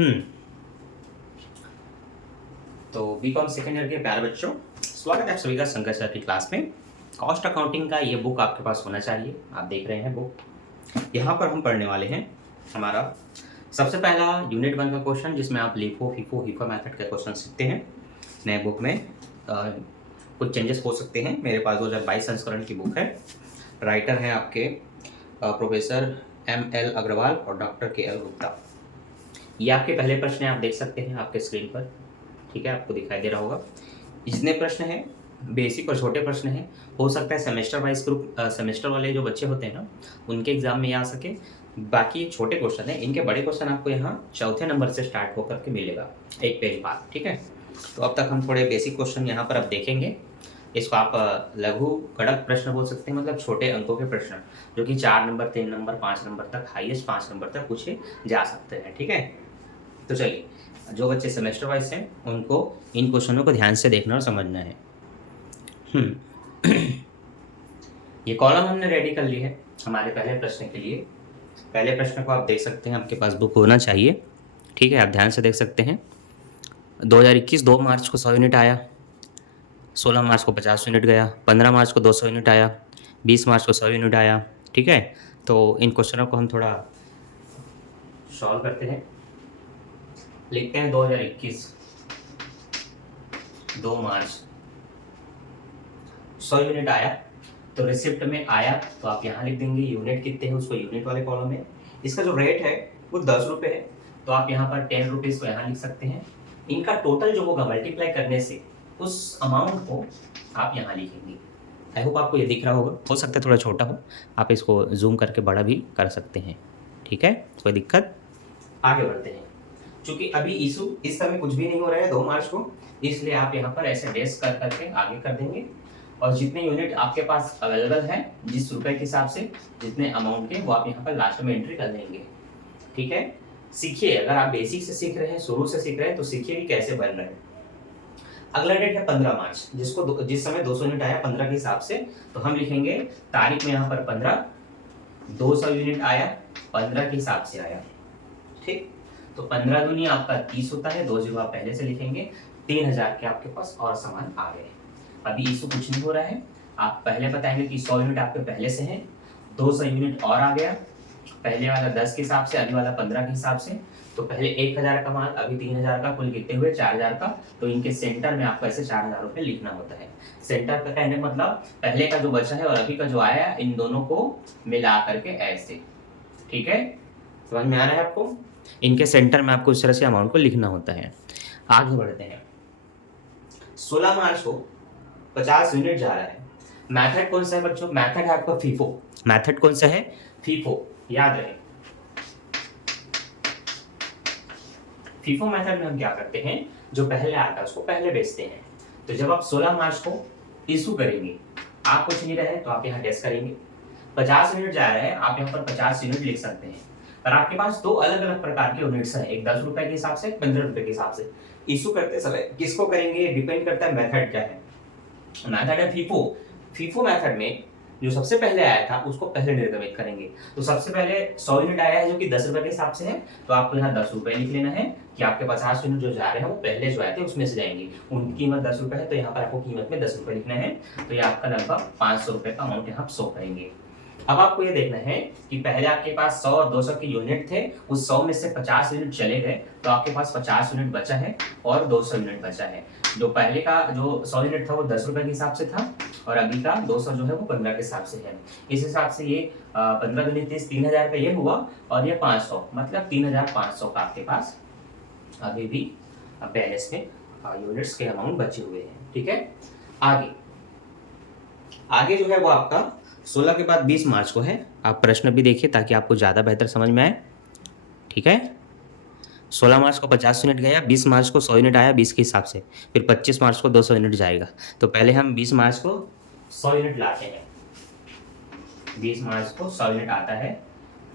हम्म तो BCom second year के प्यारे बच्चों, स्वागत है आप सभी का शंकर सर की क्लास में। कॉस्ट अकाउंटिंग का ये बुक आपके पास होना चाहिए। आप देख रहे हैं बुक। यहाँ पर हम पढ़ने वाले हैं हमारा सबसे पहला यूनिट 1 का क्वेश्चन, जिसमें आप लिफो फिफो हिफो मेथड के क्वेश्चन सीखते हैं। नए बुक में कुछ चेंजेस हो सकते हैं। मेरे पास 2022 संस्करण की बुक है। राइटर हैं आपके प्रोफेसर ML अग्रवाल और डॉक्टर KL गुप्ता। ये आपके पहले प्रश्न हैं, आप देख सकते हैं आपके स्क्रीन पर। ठीक है, आपको दिखाई दे रहा होगा। जितने प्रश्न हैं बेसिक और छोटे प्रश्न हैं। हो सकता है सेमेस्टर वाइज ग्रुप सेमेस्टर वाले जो बच्चे होते हैं ना, उनके एग्जाम में ये आ सके। बाकी छोटे क्वेश्चन हैं, इनके बड़े क्वेश्चन आपको यहाँ चौथे नंबर से स्टार्ट होकर के मिलेगा, एक पेज बाद। ठीक है, तो अब तक हम थोड़े बेसिक क्वेश्चन यहाँ पर अब देखेंगे। इसको आप लघु कड़क प्रश्न बोल सकते हैं, मतलब छोटे अंकों के प्रश्न, जो कि 4 नंबर 3 नंबर 5 नंबर तक, हाईएस्ट 5 नंबर तक पूछे जा सकते हैं। ठीक है, तो चलिए, जो बच्चे सेमेस्टर वाइज हैं उनको इन क्वेश्चनों को ध्यान से देखना और समझना है। ये कॉलम हमने रेडी कर ली है हमारे पहले प्रश्न के लिए। पहले प्रश्न को आप देख सकते हैं, आपके पास बुक होना चाहिए। ठीक है, आप ध्यान से देख सकते हैं। 2021 2 मार्च को 100 यूनिट आया, 16 मार्च को 50 यूनिट गया, 15 मार्च को 200 यूनिट आया, 20 मार्च को 100 यूनिट आया। ठीक है, तो इन क्वेश्चनों को हम थोड़ा सॉल्व करते हैं। लिखते हैं 2021 2 मार्च 100 यूनिट आया, तो रिसिप्ट में आया तो आप यहाँ लिख देंगे यूनिट कितने हैं, उसको यूनिट वाले कॉलम में। इसका जो रेट है वो 10 रुपये है, तो आप यहाँ पर 10 रुपीज़ को यहाँ लिख सकते हैं। इनका टोटल जो होगा मल्टीप्लाई करने से उस अमाउंट को आप यहाँ लिखेंगे। आई होप आपको ये दिख रहा होगा। हो सकता है थोड़ा छोटा हो, आप इसको जूम करके बड़ा भी कर सकते हैं। ठीक है, कोई दिक्कत। आगे बढ़ते हैं। चूंकि अभी इशू इस समय कुछ भी नहीं हो रहा है 2 मार्च को, इसलिए आप यहाँ पर ऐसे डेस कर करके आगे कर देंगे। और जितने यूनिट आपके पास अवेलेबल हैं, जिस रुपए के हिसाब से जितने अमाउंट के, वो आप यहाँ पर लास्ट में एंट्री कर देंगे। ठीक है, सीखिए। अगर आप बेसिक से सीख रहे हैं, शुरू से सीख रहे हैं, तो सीखिए कि कैसे बन रहे हैं। अगला डेट है 15 मार्च, जिस समय 200 यूनिट आया 15 के हिसाब से, तो हम लिखेंगे तारीख में यहाँ पर 15, 200 यूनिट आया 15 के हिसाब से आया। ठीक, तो 15 दूनी आपका 30 होता है, 2 जगह आप पहले से लिखेंगे। 3000 के आपके पास और सामान आ गए। अभी इशू कुछ नहीं हो रहा है। आप पहले बताएंगे कि 100 यूनिट आपके पहले से हैं, 200 यूनिट और आ गया। पहले वाला 10 के हिसाब से, अभी वाला 15 के हिसाब से। तो पहले 1000 का माल, अभी 3000 का, कुल कितने हुए 4000 का। तो इनके सेंटर में आपको ऐसे 4000 रुपये लिखना होता है। सेंटर का कहने का मतलब पहले का जो बचा है और अभी का जो आया है, इन दोनों को मिला करके ऐसे। ठीक है, समझ में आ रहा है आपको। इनके सेंटर में आपको इस तरह से अमाउंट को लिखना होता है। आगे बढ़ते हैं। 16 मार्च को 50 यूनिट जा रहा है। मेथड कौन सा है बच्चों? मेथड है आपका फीफो। मेथड कौन सा है? फीफो, याद रहे। फीफो मेथड में हम क्या करते हैं, जो पहले आता है उसको पहले बेचते हैं। तो जब आप 16 मार्च को इशू करेंगे, आप कुछ नहीं रहे तो आप यहाँ टेस्ट करेंगे। 50 यूनिट जा रहे हैं, आप यहाँ पर 50 यूनिट लिख सकते हैं। पर आपके पास 2 अलग अलग प्रकार के यूनिट्स हैं, एक 10 रुपए के हिसाब से, 15 रुपए के हिसाब से। इशू करते समय किसको करेंगे, डिपेंड करता है मेथड क्या है। मेथड है फीफो। फीफो मेथड में जो सबसे पहले आया था उसको पहले निर्गमित करेंगे। तो सबसे पहले 100 यूनिट आया है, जो कि 10 रुपए के हिसाब से है, तो आपको यहाँ 10 रुपए लिख लेना है कि आपके 50 यूनिट जो जा रहे हैं वो पहले जो आए थे उसमें से जाएंगे। उनकी कीमत 10 रुपए है, तो यहाँ पर आपको कीमत में 10 रुपए लिखना है। तो ये आपका लगभग 500 रुपए का अमाउंट यहाँ शो करेंगे। अब आपको ये देखना है कि पहले आपके पास 100 और 200 के यूनिट थे, उस 100 में से 50 यूनिट चले गए, तो आपके पास 50 यूनिट बचा है और 200 यूनिट बचा है। जो पहले का जो 100 यूनिट था वो 10 रुपए के हिसाब से था, और अभी का 200 जो है वो 15 के हिसाब से है। इस हिसाब से ये 15 दूनी 30, 3000 का ये हुआ, और ये 500, मतलब 3500 का आपके पास अभी भी बैलेंस में यूनिट्स के अमाउंट बचे हुए हैं। ठीक है, आगे जो है वो आपका 16 के बाद 20 मार्च को है। आप प्रश्न भी देखिए ताकि आपको ज़्यादा बेहतर समझ में आए। ठीक है, 16 मार्च को 50 यूनिट गया, 20 मार्च को 100 यूनिट आया 20 के हिसाब से, फिर 25 मार्च को 200 यूनिट जाएगा। तो पहले हम 20 मार्च को 100 यूनिट लाते हैं। 20 मार्च को 100 यूनिट आता है,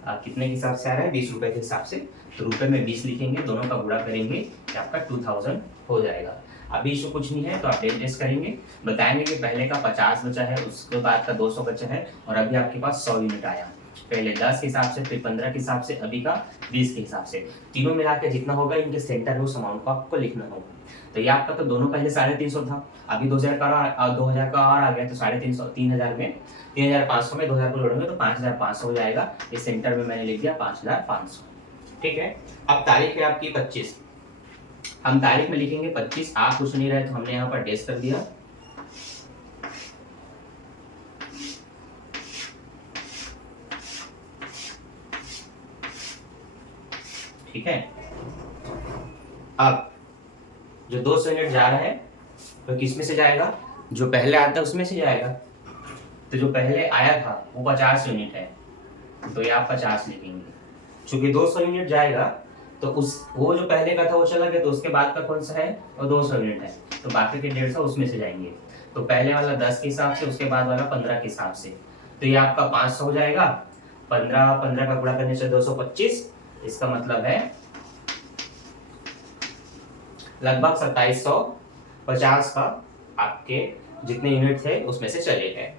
कितने के हिसाब से आ रहा है? 20 रुपए के हिसाब से। तो रुपए में 20 लिखेंगे, दोनों का गुणा करेंगे, तो आपका 2000 हो जाएगा। अभी इशू कुछ नहीं है, तो आप डेट टेस्ट करेंगे, बताएंगे कि पहले का 50 बचा है, उसके बाद का 200 बचा है, और अभी आपके पास 100 यूनिट आया। पहले 10 के हिसाब से, फिर 15 के हिसाब से, अभी का 20 के हिसाब से। तीनों मिला के जितना होगा इनके सेंटर में उस अमाउंट को आपको लिखना होगा। तो ये आपका तो दोनों पहले 350 था, अभी 2000 का और आ गया, तो 350, 3000 में 3500 में 2000 को जोड़ेंगे तो 5500 हो जाएगा। इस सेंटर में मैंने लिख दिया 5500। ठीक है। अब तारीख है आपकी 25, हम तारीख में लिखेंगे 25, आप कुछ नहीं रहे तो हमने यहाँ पर डेस कर दिया। ठीक है। अब जो 200 यूनिट जा रहा है तो किस में से जाएगा, जो पहले आता है उसमें से जाएगा। तो जो पहले आया था वो 50 यूनिट है, तो ये आप 50 लिखेंगे। चूंकि 200 यूनिट जाएगा तो वो जो पहले का था वो चला गया, तो उसके बाद का कौन सा है, वो 200 यूनिट है, तो बाकी के 150 उसमें से जाएंगे। तो पहले वाला 10 के हिसाब से, उसके बाद वाला 15 के हिसाब से, तो ये आपका 500 हो जाएगा। 15 का गुणा करने से 225, इसका मतलब है लगभग 2750 का आपके जितने यूनिट थे उसमें से चले गए।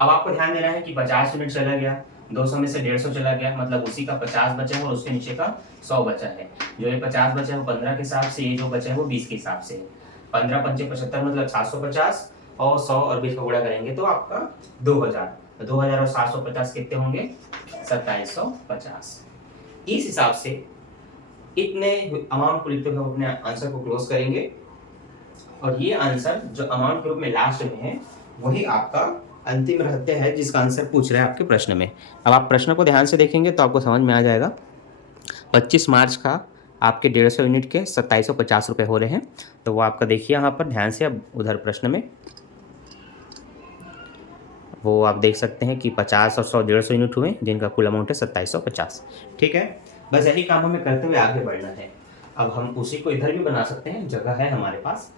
अब आपको ध्यान देना है कि 50 यूनिट चला गया, 200 में से 150 चला गया, मतलब उसी का 50 बचा है और उसके नीचे का 100 बचा है। जो ये 50 बचा है वो 15 के हिसाब से, ये जो बचा है वो 20 के हिसाब से। 15 पंचे 75 मतलब 750, और 100 और 20 का गुणा करेंगे तो आपका 2000। 2000 और 750 कितने होंगे, 2750। इस हिसाब से इतने अमाउंट को लिखते हुए अपने आंसर को क्लोज करेंगे, और ये आंसर जो अमाउंट के रूप में लास्ट में है वही आपका अंतिम रहते हैं जिसका आंसर पूछ रहे हैं आपके प्रश्न में। अब आप प्रश्न को ध्यान से देखेंगे तो आपको समझ में आ जाएगा। 25 मार्च का आपके 150 यूनिट के 2750 रुपये हो रहे हैं, तो वो आपका देखिए यहाँ पर ध्यान से। अब उधर प्रश्न में वो आप देख सकते हैं कि 50 और 100 150 यूनिट हुए जिनका कुल अमाउंट है 2750। ठीक है, बस यही काम हमें करते हुए आगे बढ़ना है। अब हम उसी को इधर भी बना सकते हैं, जगह है हमारे पास।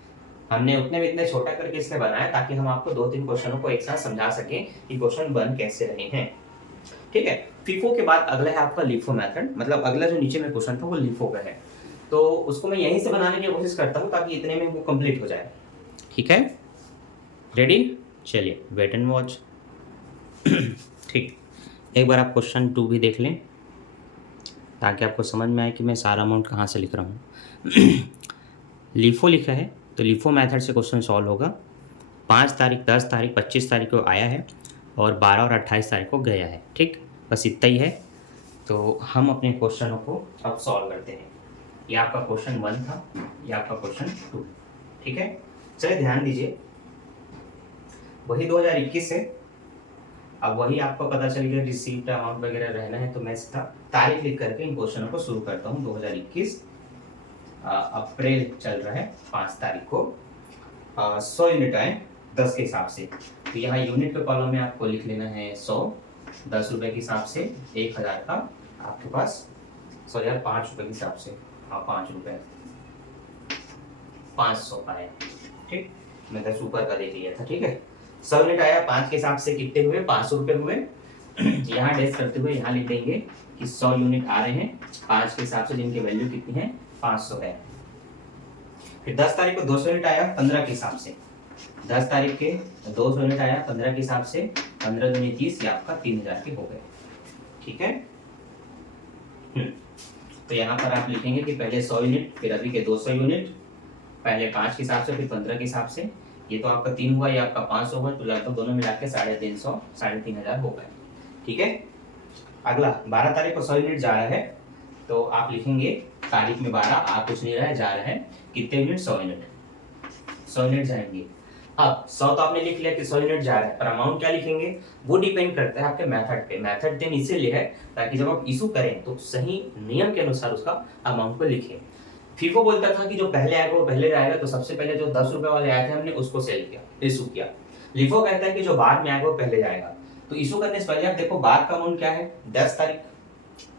हमने उतने में इतने छोटा करके इसलिए बनाया ताकि हम आपको 2-3 क्वेश्चनों को एक साथ समझा सकें कि क्वेश्चन बन कैसे रहे हैं। ठीक है। फीफो के बाद अगला है आपका लिफो मेथड, मतलब अगला जो नीचे में क्वेश्चन था वो लिफो का है, तो उसको मैं यहीं से बनाने की कोशिश करता हूँ ताकि इतने में वो कंप्लीट हो जाए। ठीक है, रेडी, चलिए वेट एंड वॉच। ठीक, एक बार आप क्वेश्चन 2 भी देख लें ताकि आपको समझ में आए कि मैं सारा अमाउंट कहाँ से लिख रहा हूँ। लिफो लिखा है तो लिफो मेथड से क्वेश्चन सॉल्व होगा। 5 तारीख, 10 तारीख, 25 तारीख को आया है और 12 और 28 तारीख को गया है। ठीक, बस इतना ही है। तो हम अपने क्वेश्चनों को अब सॉल्व करते हैं। ये आपका क्वेश्चन 1 था, ये आपका क्वेश्चन 2। ठीक है, चलिए ध्यान दीजिए, वही 2021 है। अब वही आपको पता चल गया रिसीप्ट अमाउंट वगैरह रहना है, तो मैं सीधा तारीख लिख करके इन क्वेश्चनों को शुरू करता हूँ। 2021 अप्रैल चल रहा है, 5 तारीख को 100 यूनिट आए 10 के हिसाब से। तो यहाँ यूनिट के कॉलम में आपको लिख लेना है 100, 10 रुपये के हिसाब से। 1000 का आपके पास 100 यार 5 रुपये के हिसाब से, हाँ 5 रुपये, 500 आया। ठीक, मैं 10 ऊपर का देख लिया था। ठीक है, 100 यूनिट आया, 5 के हिसाब से कितने हुए, 500 रुपये हुए। यहाँ डेस करते हुए यहाँ लिख देंगे कि 100 यूनिट आ रहे हैं 5 के हिसाब से, जिनकी वैल्यू कितनी है, 500 है। फिर 10 तारीख को 200 यूनिट आया 15 के हिसाब से। 10 तारीख के 200 यूनिट आया 15 के हिसाब से, 15 दूनी 30, ये आपका 3000 के हो गए। ठीक है, तो यहाँ पर आप लिखेंगे कि पहले 100 यूनिट, फिर अभी के 200 यूनिट, पहले 5 के हिसाब से, फिर 15 के हिसाब से। ये तो आपका 3 हुआ, ये आपका 500 हुआ, तो लगभग दोनों मिला के 350, 3500 हो गए। ठीक है, अगला 12 तारीख को 100 यूनिट जा रहा है, तो आप लिखेंगे तारीख में 12, आप कुछ नहीं रहा है, जा रहा है कितने यूनिट, 100 यूनिट, 100 यूनिट जाएंगे। अब 100 तो आपने लिख लिया कि 100 यूनिट जा रहा है, पर अमाउंट क्या लिखेंगे वो डिपेंड करता है आपके मेथड पे। मेथड देन इसीलिए है ताकि जब आप इशू करें तो सही नियम के अनुसार उसका अमाउंट को लिखें। फीफो बोलता था कि जो पहले आएगा वो पहले जाएगा, तो सबसे पहले जो 10 रुपए वाले आए थे हमने उसको सेल किया, इशू किया। लिफो कहता है कि जो बाद में आएगा वो पहले जाएगा। तो इशू करने से पहले आप देखो बाद का अमाउंट क्या है, 10 तारीख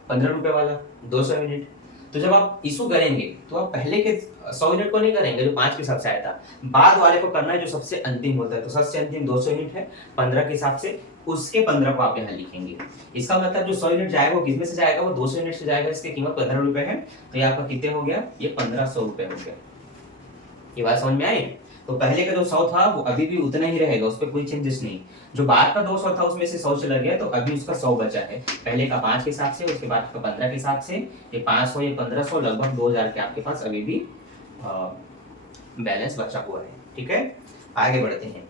15 रुपए वाला 200 यूनिट। तो जब आप इशू करेंगे तो आप पहले के 100 यूनिट को नहीं करेंगे जो 5 के हिसाब से आया था, बाद वाले को करना है जो सबसे अंतिम होता है। तो सबसे अंतिम 200 यूनिट है 15 के हिसाब से, उसके 15 को आप यहाँ लिखेंगे। इसका मतलब जो 100 यूनिट जाएगा वो किसमें से जाएगा, वो 200 यूनिट से जाएगा, इसकी कीमत 15 रुपए है। तो ये आपका कितने हो गया, ये 1500 रुपए हो गया। ये बात समझ में आई। तो पहले का जो 100 था वो अभी भी उतना ही रहेगा, उस पर कोई चेंजेस नहीं। जो बाद का 200 था उसमें से 100 चला गया तो अभी उसका 100 बचा है, पहले का 5 के हिसाब से, उसके बाद का 15 के हिसाब से, ये 500 ये 1500 लगभग 2000 के आपके पास अभी भी बैलेंस बचा हुआ है। ठीक है, आगे बढ़ते हैं।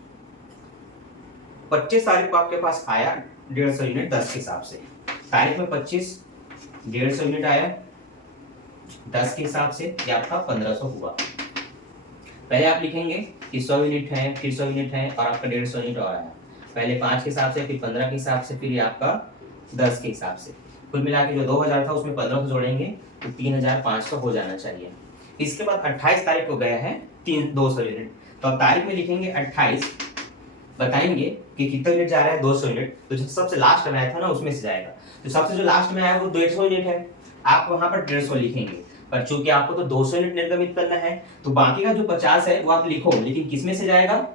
25 तारीख को आपके पास आया 150 यूनिट 10 के हिसाब से, तारीख में 25 150 यूनिट आया 10 के हिसाब से, ये आपका 1500 हुआ। पहले आप लिखेंगे कि 100 यूनिट है, फिर 100 यूनिट है और आपका 150 यूनिट और आया, पहले 5 के हिसाब से, फिर 15 के हिसाब से, फिर ये आपका 10 के हिसाब से। कुल मिला के जो 2000 था उसमें 1500 जोड़ेंगे तो 3500 हो जाना चाहिए। इसके बाद 28 तारीख को गया है 200 यूनिट, तो अब तारीख में लिखेंगे 28, बताएंगे कि कितना यूनिट जा रहा है 200 यूनिट, तो जो सबसे लास्ट में आया था ना उसमें से जाएगा, तो सबसे जो लास्ट में आया वो 150 यूनिट है, आप वहां पर 150 लिखेंगे, पर चूंकि आपको तो 200 यूनिट निर्गमित करना है तो बाकी का जो 50 है वो आप लिखो, लेकिन किस में से जाएगा,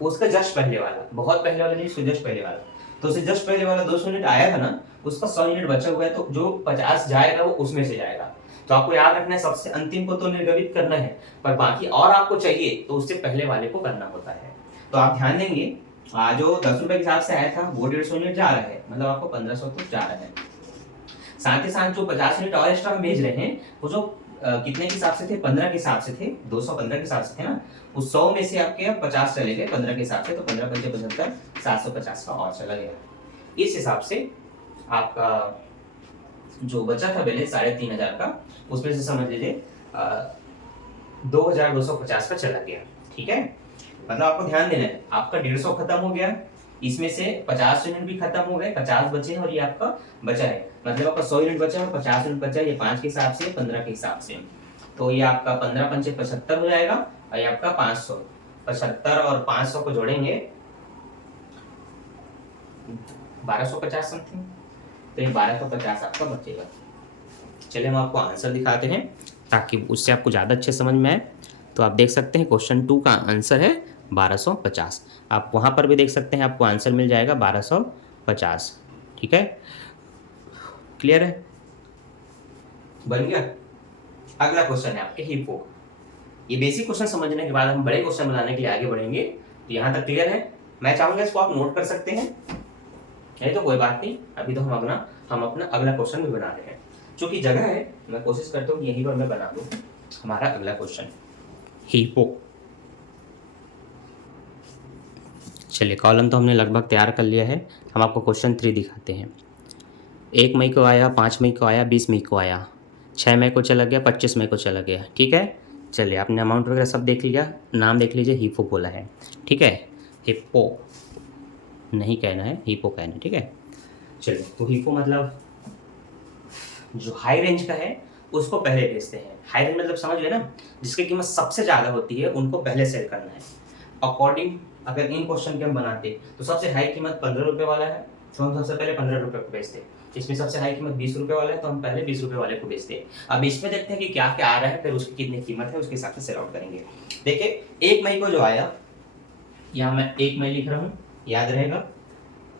उसका जस्ट पहले वाला, बहुत पहले वाला नहीं, उससे जस्ट पहले वाला। तो उससे जस्ट पहले वाला 200 यूनिट आया था ना, उसका 100 यूनिट बचा हुआ है, तो जो 50 जाएगा वो उसमें से जाएगा। तो आपको याद रखना है सबसे अंतिम को तो निर्गमित करना है, पर बाकी और आपको चाहिए तो उससे पहले वाले को करना होता है। तो आप ध्यान देंगे जो 10 रुपए के हिसाब से आया था वो 150 यूनिट जा रहा है, मतलब आपको 1500 तो जा रहा है। साथ ही साथ जो 50 यूनिट और एक्स्ट्रा हम भेज रहे हैं वो जो कितने के हिसाब से थे, 15 के हिसाब से थे, 215 के हिसाब से थे ना, उस 100 में से आपके 50 चले गए 15 के हिसाब से, तो 15 पंचे 75, 750 का और चला गया। इस हिसाब से आपका जो बचा था बैलेंस 3500 का, उसमें से समझ लीजिए 2250 का चला गया। ठीक है, मतलब आपको ध्यान देना है, आपका 150 खत्म हो गया, इसमें से 50 यूनिट भी खत्म हो गए, 50 बचे हैं और ये आपका बचा है, मतलब आपका 100 यूनिट बचा है, 50 यूनिट बचा है, ये 5 के हिसाब से 15 के हिसाब से, तो ये आपका 15 पंचे 75 हो जाएगा और ये आपका 500, 75 और 500 को जोड़ेंगे 1250 समथिंग, तो ये 1250 आपका बचेगा। चलिए हम आपको आंसर दिखाते हैं ताकि उससे आपको ज़्यादा अच्छे समझ में आए। तो आप देख सकते हैं क्वेश्चन 2 का आंसर है 1250, आप वहाँ पर भी देख सकते हैं, आपको आंसर मिल जाएगा 1250। ठीक है, क्लियर है, बन गया। अगला क्वेश्चन है आपके हिप्पो। ये बेसिक क्वेश्चन समझने के बाद हम बड़े क्वेश्चन बनाने के लिए आगे बढ़ेंगे, तो यहाँ तक क्लियर है। मैं चाहूंगा इसको आप नोट कर सकते हैं, नहीं तो कोई बात नहीं, अभी तो हम अपना अगला क्वेश्चन भी बना रहे हैं, चूंकि जगह है मैं कोशिश करता हूँ यहीं पर मैं बना दूँ हमारा अगला क्वेश्चन हिप्पो। चलिए कॉलम तो हमने लगभग तैयार कर लिया है, हम आपको क्वेश्चन 3 दिखाते हैं। 1 मई को आया, 5 मई को आया, 20 मई को आया, 6 मई को चला गया, 25 मई को चला गया। ठीक है, चलिए आपने अमाउंट वगैरह सब देख लिया, नाम देख लीजिए, हिप्पो बोला है। ठीक है, हिप्पो नहीं कहना है, हिप्पो कहना है। ठीक है, चलिए तो हिप्पो मतलब जो हाई रेंज का है उसको पहले बेचते हैं। हाई रेंज मतलब समझ गए ना, जिसकी कीमत सबसे ज़्यादा होती है उनको पहले सेल करना है। अकॉर्डिंग अगर इन क्वेश्चन के हम बनाते तो सबसे हाई कीमत 15 रुपये वाला है, तो हम सबसे पहले 15 रुपये को बेचते हैं। इसमें सबसे हाई कीमत 20 रुपये वाला है, तो हम पहले 20 रुपये वाले को बेचते हैं। अब इसमें देखते हैं कि क्या क्या आ रहा है, फिर उसकी कितनी कीमत है उसके हिसाब से सेल आउट करेंगे। देखिए 1 मई को जो आया, यहाँ मैं 1 मई लिख रहा हूँ, याद रहेगा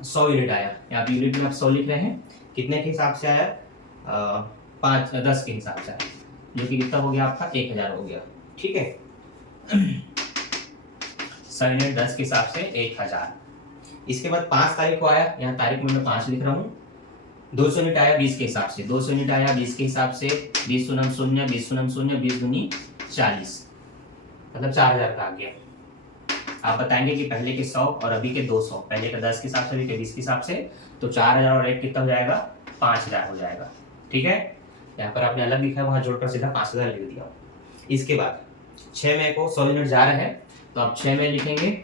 100 यूनिट आया, यहाँ पे यूनिट में आप 100 लिख रहे हैं, कितने के हिसाब से आया 10 के हिसाब से आया, जो कि कितना हो गया आपका 1000 हो गया। ठीक है, 100 यूनिट 10 के हिसाब से 1000। इसके बाद 5 तारीख को आया, यहाँ तारीख में मैं 5 लिख रहा हूँ, 200 यूनिट आया 20 के हिसाब से, 200 यूनिट आया 20 के हिसाब से, 20 सुनम शून्य, 20 सुनम शून्य, 20 दूनी 40, मतलब 4000 का आ गया। आप बताएंगे कि पहले के 100 और अभी के 200, पहले का 10 के हिसाब से, अभी के 20 के हिसाब से, तो 4000 और एक कितना हो जाएगा 5000 हो जाएगा। ठीक है, यहाँ पर आपने अलग लिखा है, वहां जोड़कर सीधा 5000 लिख दिया। इसके बाद 6 मई को 100 यूनिट जा रहा है, तो आप 6 मई लिखेंगे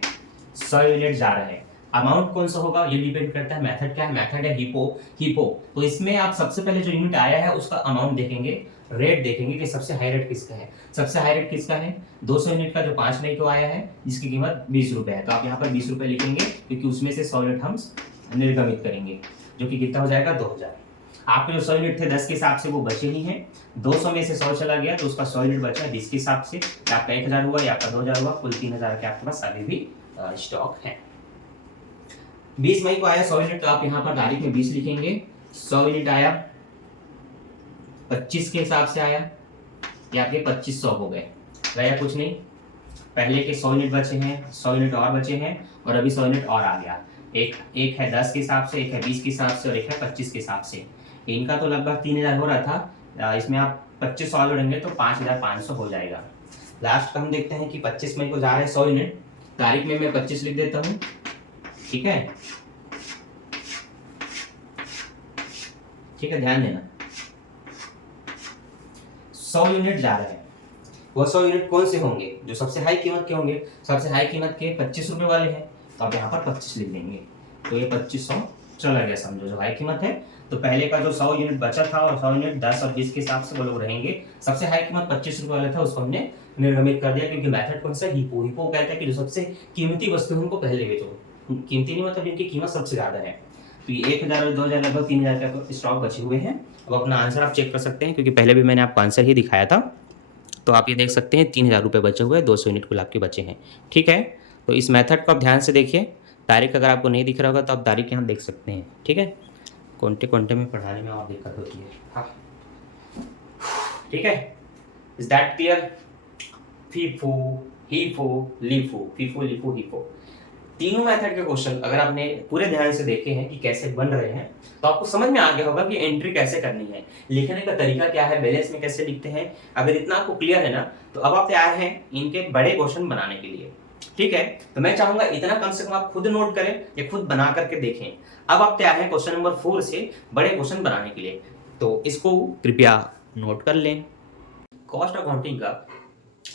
100 यूनिट जा रहा है। अमाउंट कौन सा होगा ये डिपेंड करता है, मेथड क्या है, मेथड है हिप्पो। तो इसमें आप सबसे पहले जो यूनिट आया है उसका अमाउंट देखेंगे, रेट देखेंगे कि सबसे हाई रेट किसका है। सबसे हाई रेट किसका है, 200 यूनिट का जो 5 मई को आया है, जिसकी कीमत 20 रुपये है, तो आप यहाँ पर 20 रुपये लिखेंगे, क्योंकि उसमें से 100 यूनिट हम निर्गमित करेंगे, जो कि कितना हो जाएगा 2000। आपके जो 100 यूनिट थे 10 के हिसाब से वो बचे ही हैं, 200 में से 100 चला गया तो उसका 100 यूनिट बचा है 20 के हिसाब से, आपका 1000 हुआ या आपका 2000 हुआ, कुल 3000 के आपके पास अभी भी स्टॉक है। 20 मई को आया 100 यूनिट, तो आप यहाँ पर तारीख में 20 लिखेंगे। 100 यूनिट आया 25 के हिसाब से आया, ये आपके 2500 हो गए, गया कुछ नहीं। पहले के 100 यूनिट बचे हैं, 100 यूनिट और बचे हैं, और अभी 100 यूनिट और आ गया। एक है 10 के हिसाब से, एक है 20 के हिसाब से, और एक है 25 के हिसाब से। इनका तो लगभग 3000 हो रहा था, इसमें आप 25 और जोड़ेंगे तो 5500 हो जाएगा। लास्ट का हम देखते हैं कि 25 मई को जा रहे हैं 100 यूनिट, तारीख में मैं 25 लिख देता हूँ, ठीक है। ठीक है, ध्यान देना, 100 यूनिट जा रहे हैं। वो 100 यूनिट कौन से होंगे? जो सबसे हाई कीमत के होंगे। सबसे हाई कीमत के 25 रुपए वाले हैं, तो आप यहाँ पर 25 लिख देंगे, तो ये 2500 चला गया समझो, जो हाई कीमत है। तो पहले का जो 100 यूनिट बचा था, और 100 यूनिट 10 और 20 के हिसाब से वो लोग रहेंगे। सबसे हाई कीमत 25 रुपए वाला था, उसको हमने निर्गमित कर दिया, क्योंकि मेथड कौन सा? हिपो। हिपो कहता है कि जो सबसे कीमती वस्तु है उनको पहले बेचो। कीमती नहीं मतलब जिनकी कीमत सबसे ज्यादा है। तो ये 1000 और 2000 लगभग 3000 का स्टॉक बचे हुए हैं। अब अपना आंसर आप चेक कर सकते हैं, क्योंकि पहले भी मैंने आपको आंसर ही दिखाया था। तो आप ये देख सकते हैं 3000 रुपये बचे हुए, 200 यूनिट कुल आपके बचे हैं, ठीक है। तो इस मेथड को आप ध्यान से देखिए। तारीख अगर आपको नहीं दिख रहा होगा तो आप तारीख यहाँ देख सकते हैं, ठीक है। कोंटे में पढ़ाने में और दिक्कत होती है, हाँ, ठीक है। Is that clear? FIFO, HIFO, LIFO, FIFO, LIFO, HIFO, तीनों मेथड के क्वेश्चन अगर आपने पूरे ध्यान से देखे हैं कि कैसे बन रहे हैं, तो आपको समझ में आ गया होगा कि एंट्री कैसे करनी है, लिखने का तरीका क्या है, बैलेंस में कैसे लिखते हैं। अगर इतना आपको क्लियर है ना, तो अब आप तैयार हैं इनके बड़े क्वेश्चन बनाने के लिए, ठीक है। तो मैं चाहूंगा इतना कम से कम आप खुद नोट करें या खुद बना करके देखें। अब आप तैयार हैं क्वेश्चन नंबर 4 से बड़े क्वेश्चन बनाने के लिए, तो इसको कृपया नोट कर लें। कॉस्ट अकाउंटिंग का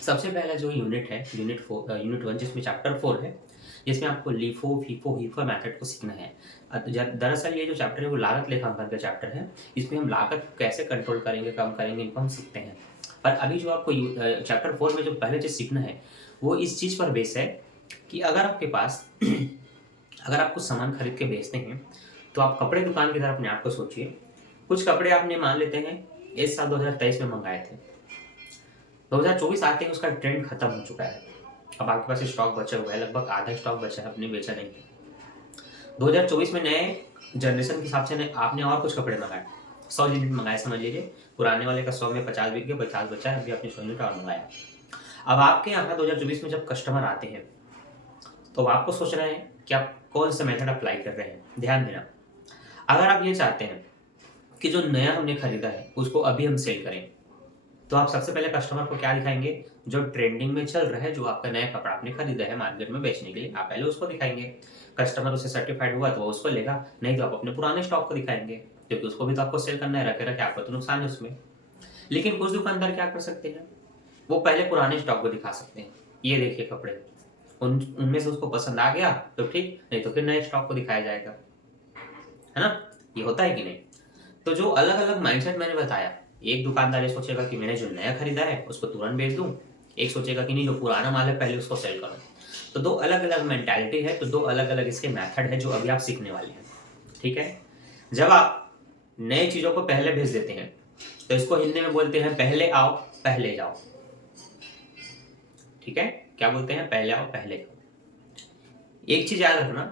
सबसे पहला जो यूनिट है, यूनिट 1, जिसमें चैप्टर 4 है, जिसमें आपको लीफो, फीफो, हीफो मेथड को सीखना है। दरअसल ये जो चैप्टर है वो लागत लेखांकन का चैप्टर है। इसमें हम लागत कैसे कंट्रोल करेंगे, कम करेंगे, इनको हम सीखते हैं। पर अभी जो आपको चैप्टर 4 में जो पहले चीज़ सीखना है वो इस चीज़ पर बेस है कि अगर आपके पास अगर आप कुछ सामान खरीद के बेचते हैं, तो आप कपड़े दुकान की तरफ अपने आप को सोचिए। कुछ कपड़े आपने मान लेते हैं इस साल 2023 में मंगाए थे, 2024 आते ही उसका ट्रेंड खत्म हो चुका है। अब आपके पास स्टॉक बचा हुआ है, लगभग आधा स्टॉक बचा है, आपने बेचा नहीं। 2024 में नए जनरेशन के हिसाब से आपने और कुछ कपड़े मंगाए, 100 यूनिट मंगाए समझ लीजिए। पुराने वाले का 100 में 50 बिक गए, 50 बचा है, अभी आपने 100 यूनिट और मंगाया। अब आपके यहाँ 2024 में जब कस्टमर आते हैं, तो आपको सोचना है कि आप कौन सा मेथड अप्लाई कर रहे हैं। ध्यान देना, अगर आप ये चाहते हैं कि जो नया हमने खरीदा है उसको अभी हम सेल करें, तो आप सबसे पहले कस्टमर को क्या दिखाएंगे? जो ट्रेंडिंग में चल रहा है, जो आपका नया कपड़ा आपने खरीदा है मार्केट में बेचने के लिए, आप पहले उसको दिखाएंगे। कस्टमर उससे सर्टिफाइड हुआ तो वो उसको लेगा, नहीं तो आप अपने पुराने स्टॉक को दिखाएंगे, क्योंकि उसको भी तो आपको सेल करना है, रखे रखे आपको तो नुकसान है उसमें। लेकिन कुछ दुकानदार क्या कर सकते हैं, वो पहले पुराने स्टॉक को दिखा सकते हैं, ये देखिए कपड़े, उनमें से उसको पसंद आ गया तो ठीक, नहीं तो फिर नए स्टॉक को दिखाया जाएगा, है ना। ये होता है कि नहीं? तो जो अलग अलग माइंडसेट मैंने बताया, एक दुकानदार ये सोचेगा कि मैंने जो नया खरीदा है उसको तुरंत बेच दूं, एक सोचेगा कि नहीं जो पुराना माल है पहले उसको सेल करूं। तो दो अलग अलग मेंटालिटी है, तो दो अलग अलग इसके मेथड है जो अभी आप सीखने वाले हैं, ठीक है। जब आप नए चीजों को पहले भेज देते हैं तो इसको हिंदी में बोलते हैं पहले आओ पहले जाओ, ठीक है। क्या बोलते हैं? पहले आओ पहले जाओ। एक चीज याद रखना,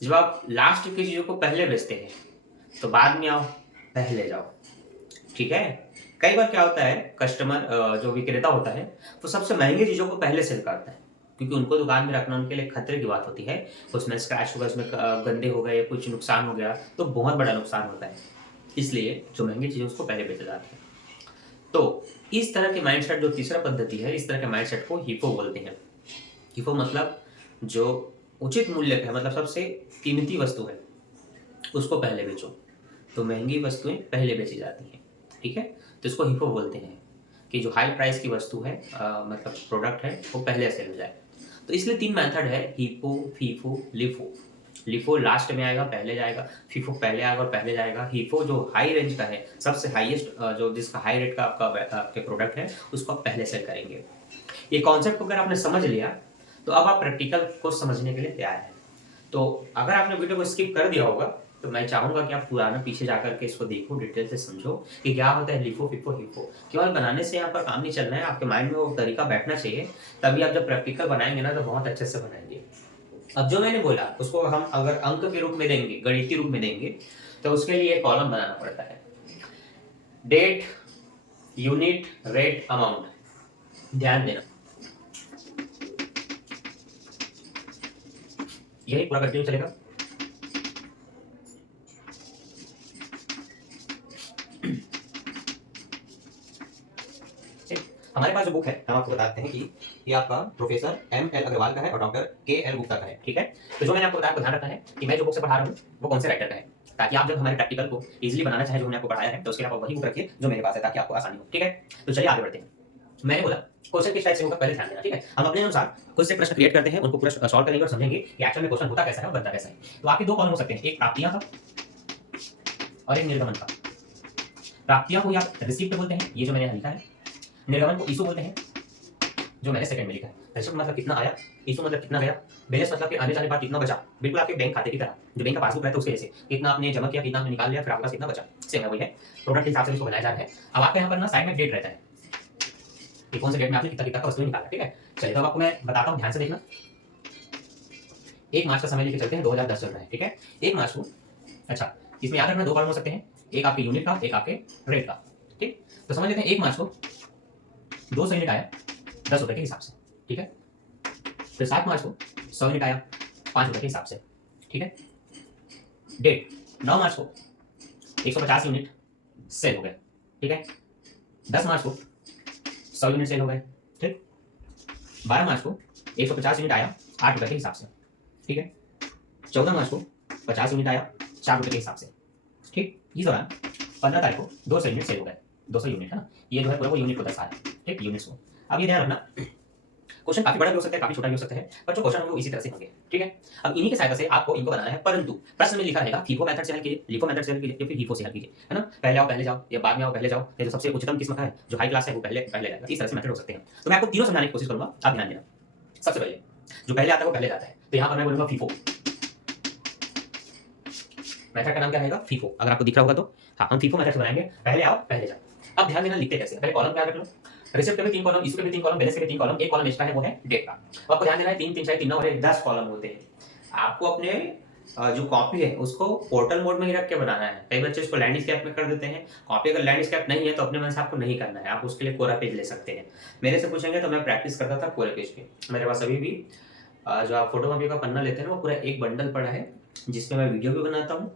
जब आप लास्ट की चीजों को पहले बेचते हैं तो बाद में आओ पहले जाओ, ठीक है। कई बार क्या होता है, कस्टमर जो विक्रेता होता है वो सबसे महंगी चीजों को पहले सेल करता है, क्योंकि उनको दुकान में रखना उनके लिए खतरे की बात होती है। उसमें स्क्रैच होगा, उसमें गंदे हो गए, कुछ नुकसान हो गया तो बहुत बड़ा नुकसान होता है, इसलिए जो महंगी चीज़ें उसको पहले बेचा जाता है। तो इस तरह के माइंडसेट जो तीसरा पद्धति है, इस तरह के माइंडसेट को हिपो बोलते हैं। हिपो मतलब जो उचित मूल्य का है, मतलब सबसे कीमती वस्तु है उसको पहले बेचो, तो महंगी वस्तुएं पहले बेची जाती हैं, ठीक है। तो इसको हिपो बोलते हैं कि जो हाई प्राइस की वस्तु है, मतलब प्रोडक्ट है, वो पहले सेल हो जाए। तो इसलिए 3 मेथड है, hippo, FIFO, LIFO. LIFO last में आएगा, पहले जाएगा। फीफो पहले आएगा और पहले जाएगा। हिपो जो हाई रेंज का है, सबसे हाईएस्ट जो जिसका हाई रेट का आपके प्रोडक्ट है, उसको आप पहले सेल करेंगे। ये कॉन्सेप्ट अगर आपने समझ लिया तो अब आप प्रैक्टिकल को समझने के लिए तैयार हैं। तो अगर आपने वीडियो को स्किप कर दिया होगा तो मैं चाहूंगा कि आप पुराना पीछे जाकर के इसको देखो, डिटेल से समझो कि क्या होता है लिफो, फिफो, हिपो। केवल बनाने से यहाँ पर काम नहीं चलना है, आपके माइंड में वो तरीका बैठना चाहिए, तभी आप जब प्रैक्टिकल बनाएंगे ना तो बहुत अच्छे से बनाएंगे। अब जो मैंने बोला उसको हम अगर अंक के रूप में देंगे, गणितीय रूप में देंगे, तो उसके लिए कॉलम बनाना पड़ता है। Date, unit, rate, amount. ध्यान देना, यही पूरा कंटिन्यू चलेगा। हमारे पास जो बुक है हम आपको बताते हैं कि ये आपका प्रोफेसर M.L. अग्रवाल का है और डॉक्टर K.L. गुप्ता का है, ठीक है। तो जो मैंने आपको बताया, आपको ध्यान रखना है कि मैं जो बुक से पढ़ा रहा हूँ वो कौन से राइटर का है, ताकि आप जब हमारे प्रैक्टिकल को इजीली बनाना चाहे जो मैंने आपको पढ़ाया है, तो उसके लिए आप वही बुक रखिए जो मेरे पास है, ताकि आपको आसानी हो, ठीक है। तो चलिए आगे बढ़ते हैं। मैंने बोला क्वेश्चन किस टाइप से होगा पहले ध्यान देना, ठीक है। हम अपने अनुसार खुद से प्रश्न क्रिएट करते हैं, उनको पूरा सॉल्व करेंगे और समझेंगे कि एक्चुअल में क्वेश्चन होता कैसा है और बनता कैसा है। तो आपके दो कॉलम हो सकते हैं, एक प्राप्तियां का और एक निर्गमन का। प्राप्तियां को आप रिसीप्ट बोलते हैं, ये जो मैंने लिखा है। निर्गमन को इशू बोलते हैं, जो मैंने सेकंड में लिखा है। रिसीप्ट मतलब कितना आया, इशू मतलब कितना गया, बैलेंस मतलब कि आने जाने बाद कितना बचा, बिल्कुल आपके बैंक खाते की तरह, जो बैंक का पासबुक रहता है उसके जैसे, कितना आपने जमा किया, कितना आपने निकाल लिया, फिर आपके पास कितना बचा, सेम है वही है। प्रोडक्ट के हिसाब से इसको बनाया जा रहा है। अब आपके यहाँ पर ना साइड में डेट रहता है कि कौन से डेट में आपने कितना कितना का वस्तु निकाला, ठीक है। चलिए तो आपको मैं बताता हूँ, ध्यान से देखना। 1 मार्च का समय लेके चलते हैं, 2010 चल रहा है, ठीक है। 1 मार्च को, अच्छा इसमें याद रखना दो कॉलम हो सकते हैं, एक आपके यूनिट का, एक आपके रेट का, ठीक। तो समझ लेते हैं 1 मार्च को 200 यूनिट आया 10 रुपए के हिसाब से, ठीक है। फिर 7 मार्च को 100 यूनिट आया 5 रुपए के हिसाब से, ठीक है। डेट 9 मार्च को 150 यूनिट सेल हो गए, ठीक है। 10 मार्च को 100 यूनिट सेल हो गए, ठीक। 12 मार्च को 150 यूनिट आया 8 रुपए के हिसाब से, ठीक है। 14 मार्च को 50 यूनिट आया 4 रुपए के हिसाब से, ठीक। इस दौरान 15 तारीख को 200 यूनिट सेल हो गए, 200 यूनिट है ना, ये जो है पूरा वो यूनिट को दर्शा है, ठीक, यूनिट्स को। अब ये ध्यान रखना, क्वेश्चन काफी बड़ा भी हो सकता है, काफी छोटा भी हो सकता है, पर जो क्वेश्चन होंगे वो इसी तरह से होंगे, ठीक है। अब इन्हीं की सहायता से आपको इनको बनाना है, परंतु प्रश्न में लिखा रहेगा फीफो मेथड से हल कीजिए, लिफो मेथड से हल कीजिए, या फिर हीफो से हल कीजिए, है ना। पहले आओ पहले जाओ, या बाद में आओ पहले जाओ, या जो सबसे उच्चतम किस्म का है, जो हाई क्लास है, वो पहले पहले जाएगा। इस तरह से मेथड हो सकते हैं। तो मैं आपको तीनों समझाने की कोशिश करूंगा, आप ध्यान देना। सबसे पहले जो पहले आता है वो पहले जाता है, तो यहाँ पर मैं बोलूंगा फीफो। मेथड का नाम क्या रहेगा, फीफो। अगर आपको दिख रहा होगा तो हाँ, हम फीफो मेथड से बनाएंगे, पहले आओ पहले जाओ। अब ध्यान देना लिखते कैसे, पहले कॉलम क्या रख लो, रिसिप्ट के भी 3 कॉलम, इशू के भी 3 कॉलम, बैलेंस के भी 3 कॉलम, एक कॉलम एक्स्ट्रा है वो है डेट का। तो आपको ध्यान देना है 3 3 6 3 9 और 10 कॉलम होते हैं। आपको अपने जो कॉपी है उसको पोर्टल मोड में ही रख के बनाना है। कई बच्चे इसको लैंडस्केप में कर देते हैं। कॉपी अगर लैंडस्केप नहीं है तो अपने मन से आपको नहीं करना है, आप उसके लिए कोरा पेज ले सकते हैं। मेरे से पूछेंगे तो मैं प्रैक्टिस करता था कोरे पेज पे। मेरे पास अभी भी जो आप फोटो कॉपी का पन्ना लेते हैं ना, वो पूरा एक बंडल पड़ा है, जिसमें मैं वीडियो भी बनाता हूँ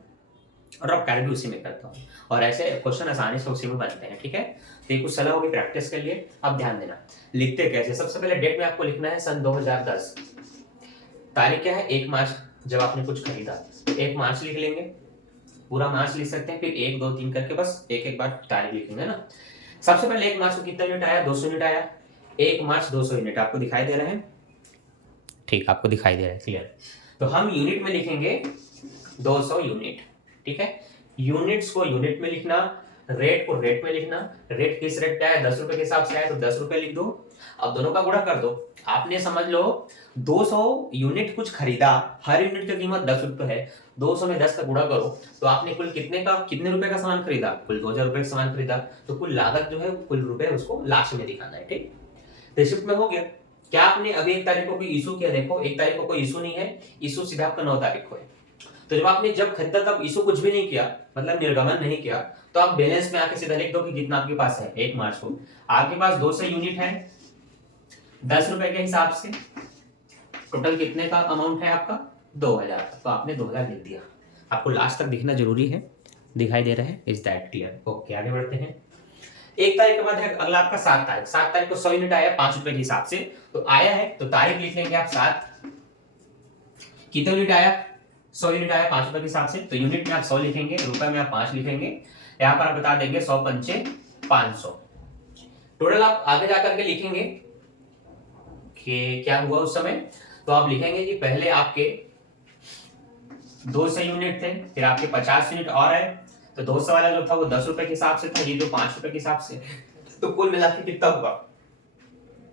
और अब कैड भी उसी में करता हूँ, और ऐसे क्वेश्चन आसानी से उसी में बनते हैं, ठीक है। तो ये कुछ सलाह होगी प्रैक्टिस के लिए। अब ध्यान देना लिखते कैसे। सबसे पहले डेट में आपको लिखना है सन 2010, तारीख क्या है 1 मार्च, जब आपने कुछ खरीदा, तो 1 मार्च लिख लेंगे, पूरा मार्च लिख सकते हैं, फिर 1 2 3 करके बस एक एक बार तारीख लिखेंगे ना। सबसे पहले 1 मार्च को कितना यूनिट आया, 200 यूनिट आया। 1 मार्च 200 यूनिट आपको दिखाई दे रहे हैं, ठीक, आपको दिखाई दे रहा है, क्लियर। तो हम यूनिट में लिखेंगे 200 यूनिट, ठीक है। यूनिट्स को यूनिट में लिखना, रेट को रेट में लिखना। रेट किस रेट पे है, 10 रुपए के हिसाब से आया तो 10 रुपए लिख दो। अब दोनों का गुणा कर दो। आपने समझ लो 200 यूनिट कुछ खरीदा, हर यूनिट की कीमत 10 रुपए है, 200 में 10 का गुणा करो तो आपने कुल कितने रुपए का सामान खरीदा, कुल 2000 रुपए का सामान खरीदा। तो कुल लागत जो है कुल रुपए उसको लास्ट में दिखाना है, ठीक। रिसिप्ट में हो गया। क्या आपने अभी 1 तारीख को कोई इशू किया, देखो 1 तारीख को कोई इशू नहीं है, इशू सीधा आपका 9 तारीख को है। तो जब आपने जब खरीदा तब इशू कुछ भी नहीं किया, मतलब निर्गमन नहीं किया, तो आप बैलेंस में आके सीधा लिख दो कि कितना आपके पास है। 1 मार्च को आपके पास 200 यूनिट है 10 रुपए के हिसाब से, टोटल कितने का अमाउंट है आपका 2000, तो आपने 2000 लिख दिया। आपको लास्ट तक दिखना जरूरी है, दिखाई दे रहा है, इज दैट क्लियर। ओके आगे बढ़ते हैं। 1 तारीख के बाद है अगला आपका 7 तारीख। 7 तारीख को 100 यूनिट आया 5 रुपए के हिसाब से, तो आया है तो तारीख लिख लेंगे आप 7। कितने यूनिट आया, 100 यूनिट आया 5 रुपए के हिसाब से, तो यूनिट में आप 100 लिखेंगे, रुपए में आप 5 लिखेंगे। यहाँ पर आप बता देंगे 100 पंचे 500। टोटल आप आगे जाकर के लिखेंगे कि क्या हुआ उस समय, तो आप लिखेंगे कि पहले आपके 200 यूनिट थे, फिर आपके 50 यूनिट और है, तो 200 वाला जो था वो 10 रुपए के हिसाब से था, ये जो 5 रुपए के हिसाब से, तो कुल मिला के कितना हुआ,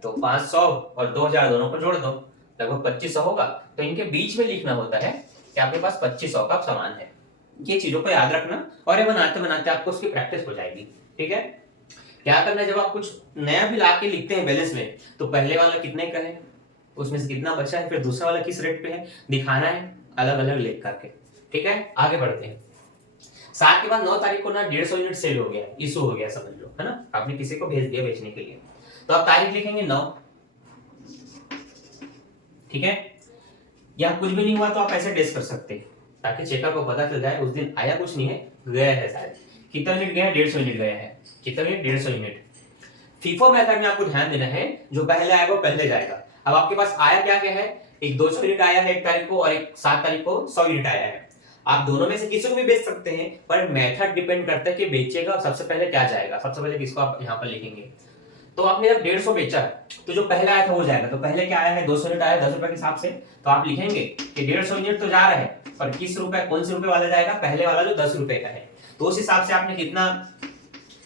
तो 500 और 2000 दोनों को जोड़ दो, लगभग 2500 होगा। तो इनके बीच में लिखना होता है कि आपके पास 2500 का सामान है। ये चीजों को याद रखना, और ये बनाते बनाते आपको उसकी प्रैक्टिस हो जाएगी, ठीक है। क्या करना है, जब आप कुछ नया भी ला के लिखते हैं बैलेंस में, तो पहले वाला कितने का है, उसमें से कितना बचा है, फिर दूसरा वाला किस रेट पे है दिखाना है, अलग अलग लिख करके, ठीक है। आगे बढ़ते हैं। 7 के बाद 9 तारीख को ना 150 यूनिट सेल हो गया, इशू हो गया, समझ लो, है ना, आपने किसी को भेज दिया बेचने के लिए, तो आप तारीख लिखेंगे 9, ठीक है। यहाँ कुछ भी नहीं हुआ तो आप ऐसे डेस कर सकते हैं, ताकि चेकर को पता चल जाए उस दिन आया कुछ नहीं है, गया है शायद। कितना यूनिट गया है? 150 यूनिट गया है। कितना यूनिट? 150 यूनिट। फीफो मेथड में आपको ध्यान देना है, जो पहले आएगा वो पहले जाएगा। अब आपके पास आया क्या क्या है? एक 200 यूनिट आया है 1 तारीख को, और एक 7 तारीख को 100 यूनिट आया है। आप दोनों में से किसी को भी बेच सकते हैं, पर मेथड डिपेंड करता है कि बेचेगा सबसे पहले क्या जाएगा। सबसे पहले किसको आप यहाँ पर लिखेंगे? तो आपने जब 150 बेचा तो जो पहला आया था वो जाएगा। तो पहले क्या आया है? 200 यूनिट आया 10 रुपए के हिसाब से, तो आप लिखेंगे कि 150 यूनिट तो जा रहा है, पर किस रुपए, कौन से रुपए वाला जाएगा? पहले वाला जो 10 रुपए का है। तो उस हिसाब से आपने कितना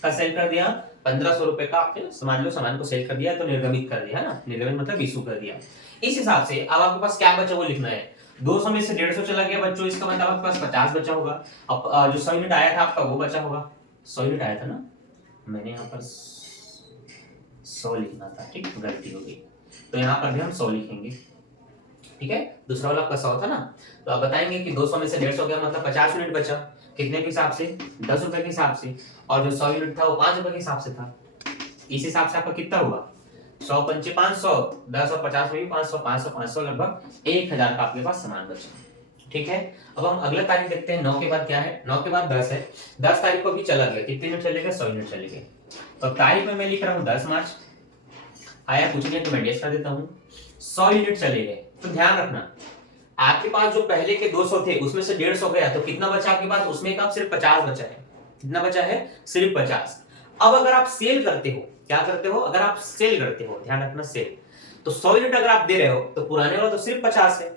का सेल कर दिया? 1500 रुपए का आपने समझ लो सामान को सेल कर दिया, तो निर्गमित कर दिया ना, निर्गमित मतलब इशू कर दिया। इस हिसाब से अब आपके पास क्या बचा वो लिखना है। 200 में से 150 चला गया बच्चों, इसका मतलब आपके पास 50 बचा होगा। अब जो 100 यूनिट आया था आपका वो बचा होगा। 100 यूनिट आया था ना, मैंने यहाँ पर 100 लिखना था, ठीक, गलती हो गई। तो यहाँ पर भी हम 100 लिखेंगे, ठीक है। दूसरा वाला आपका 100 था ना, तो आप बताएंगे कि 200 में से 150 गया, मतलब 50 यूनिट बचा। कितने के हिसाब से? 10 रुपए के हिसाब से। और जो 100 यूनिट था वो 5 रुपए के हिसाब से था। इस हिसाब से आपका कितना हुआ? 100 पंचे 500, 10 और 50 में भी 500, 500 500 लगभग 1000 का आपके पास सामान बचा, ठीक है। अब हम अगला तारीख देखते हैं। 9 के बाद क्या है? 9 के बाद 10 है। 10 तारीख को भी चला गया, कितने यूनिट चले गए? 100 यूनिट चले गए। तो तारीख में मैं लिख रहा हूँ 10 मार्च। आया कुछ नहीं तो मैं डेस कर देता हूँ। 100 यूनिट चले गए। तो ध्यान रखना, आपके पास जो पहले के 200 थे उसमें से 150 गया, तो कितना बचा आपके पास? उसमें का सिर्फ 50 बचा है। कितना बचा है? सिर्फ 50। अब अगर आप सेल करते हो, क्या करते हो? अगर आप सेल करते हो, ध्यान रखना सेल, तो 100 यूनिट अगर आप दे रहे हो तो पुराने वाला तो सिर्फ 50 है।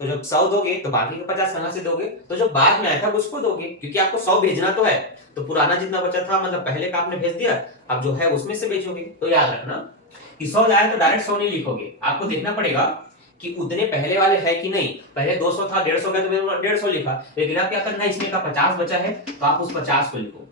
तो जब 100 दोगे तो बाकी के 50 कहां से दोगे? तो जो बाद में आया था उसको दोगे, क्योंकि आपको 100 भेजना तो है। तो पुराना जितना बचा था, मतलब पहले का आपने भेज दिया, अब जो है उसमें से बेचोगे। तो याद रखना कि 100 लाया तो डायरेक्ट 100 नहीं लिखोगे, आपको देखना पड़ेगा कि उतने पहले वाले है कि नहीं। पहले 200 था, 150 गया तो मैंने 150 लिखा, लेकिन अब क्या करना है, इसमें का 50 बचा है तो आप उस 50 को लिखो।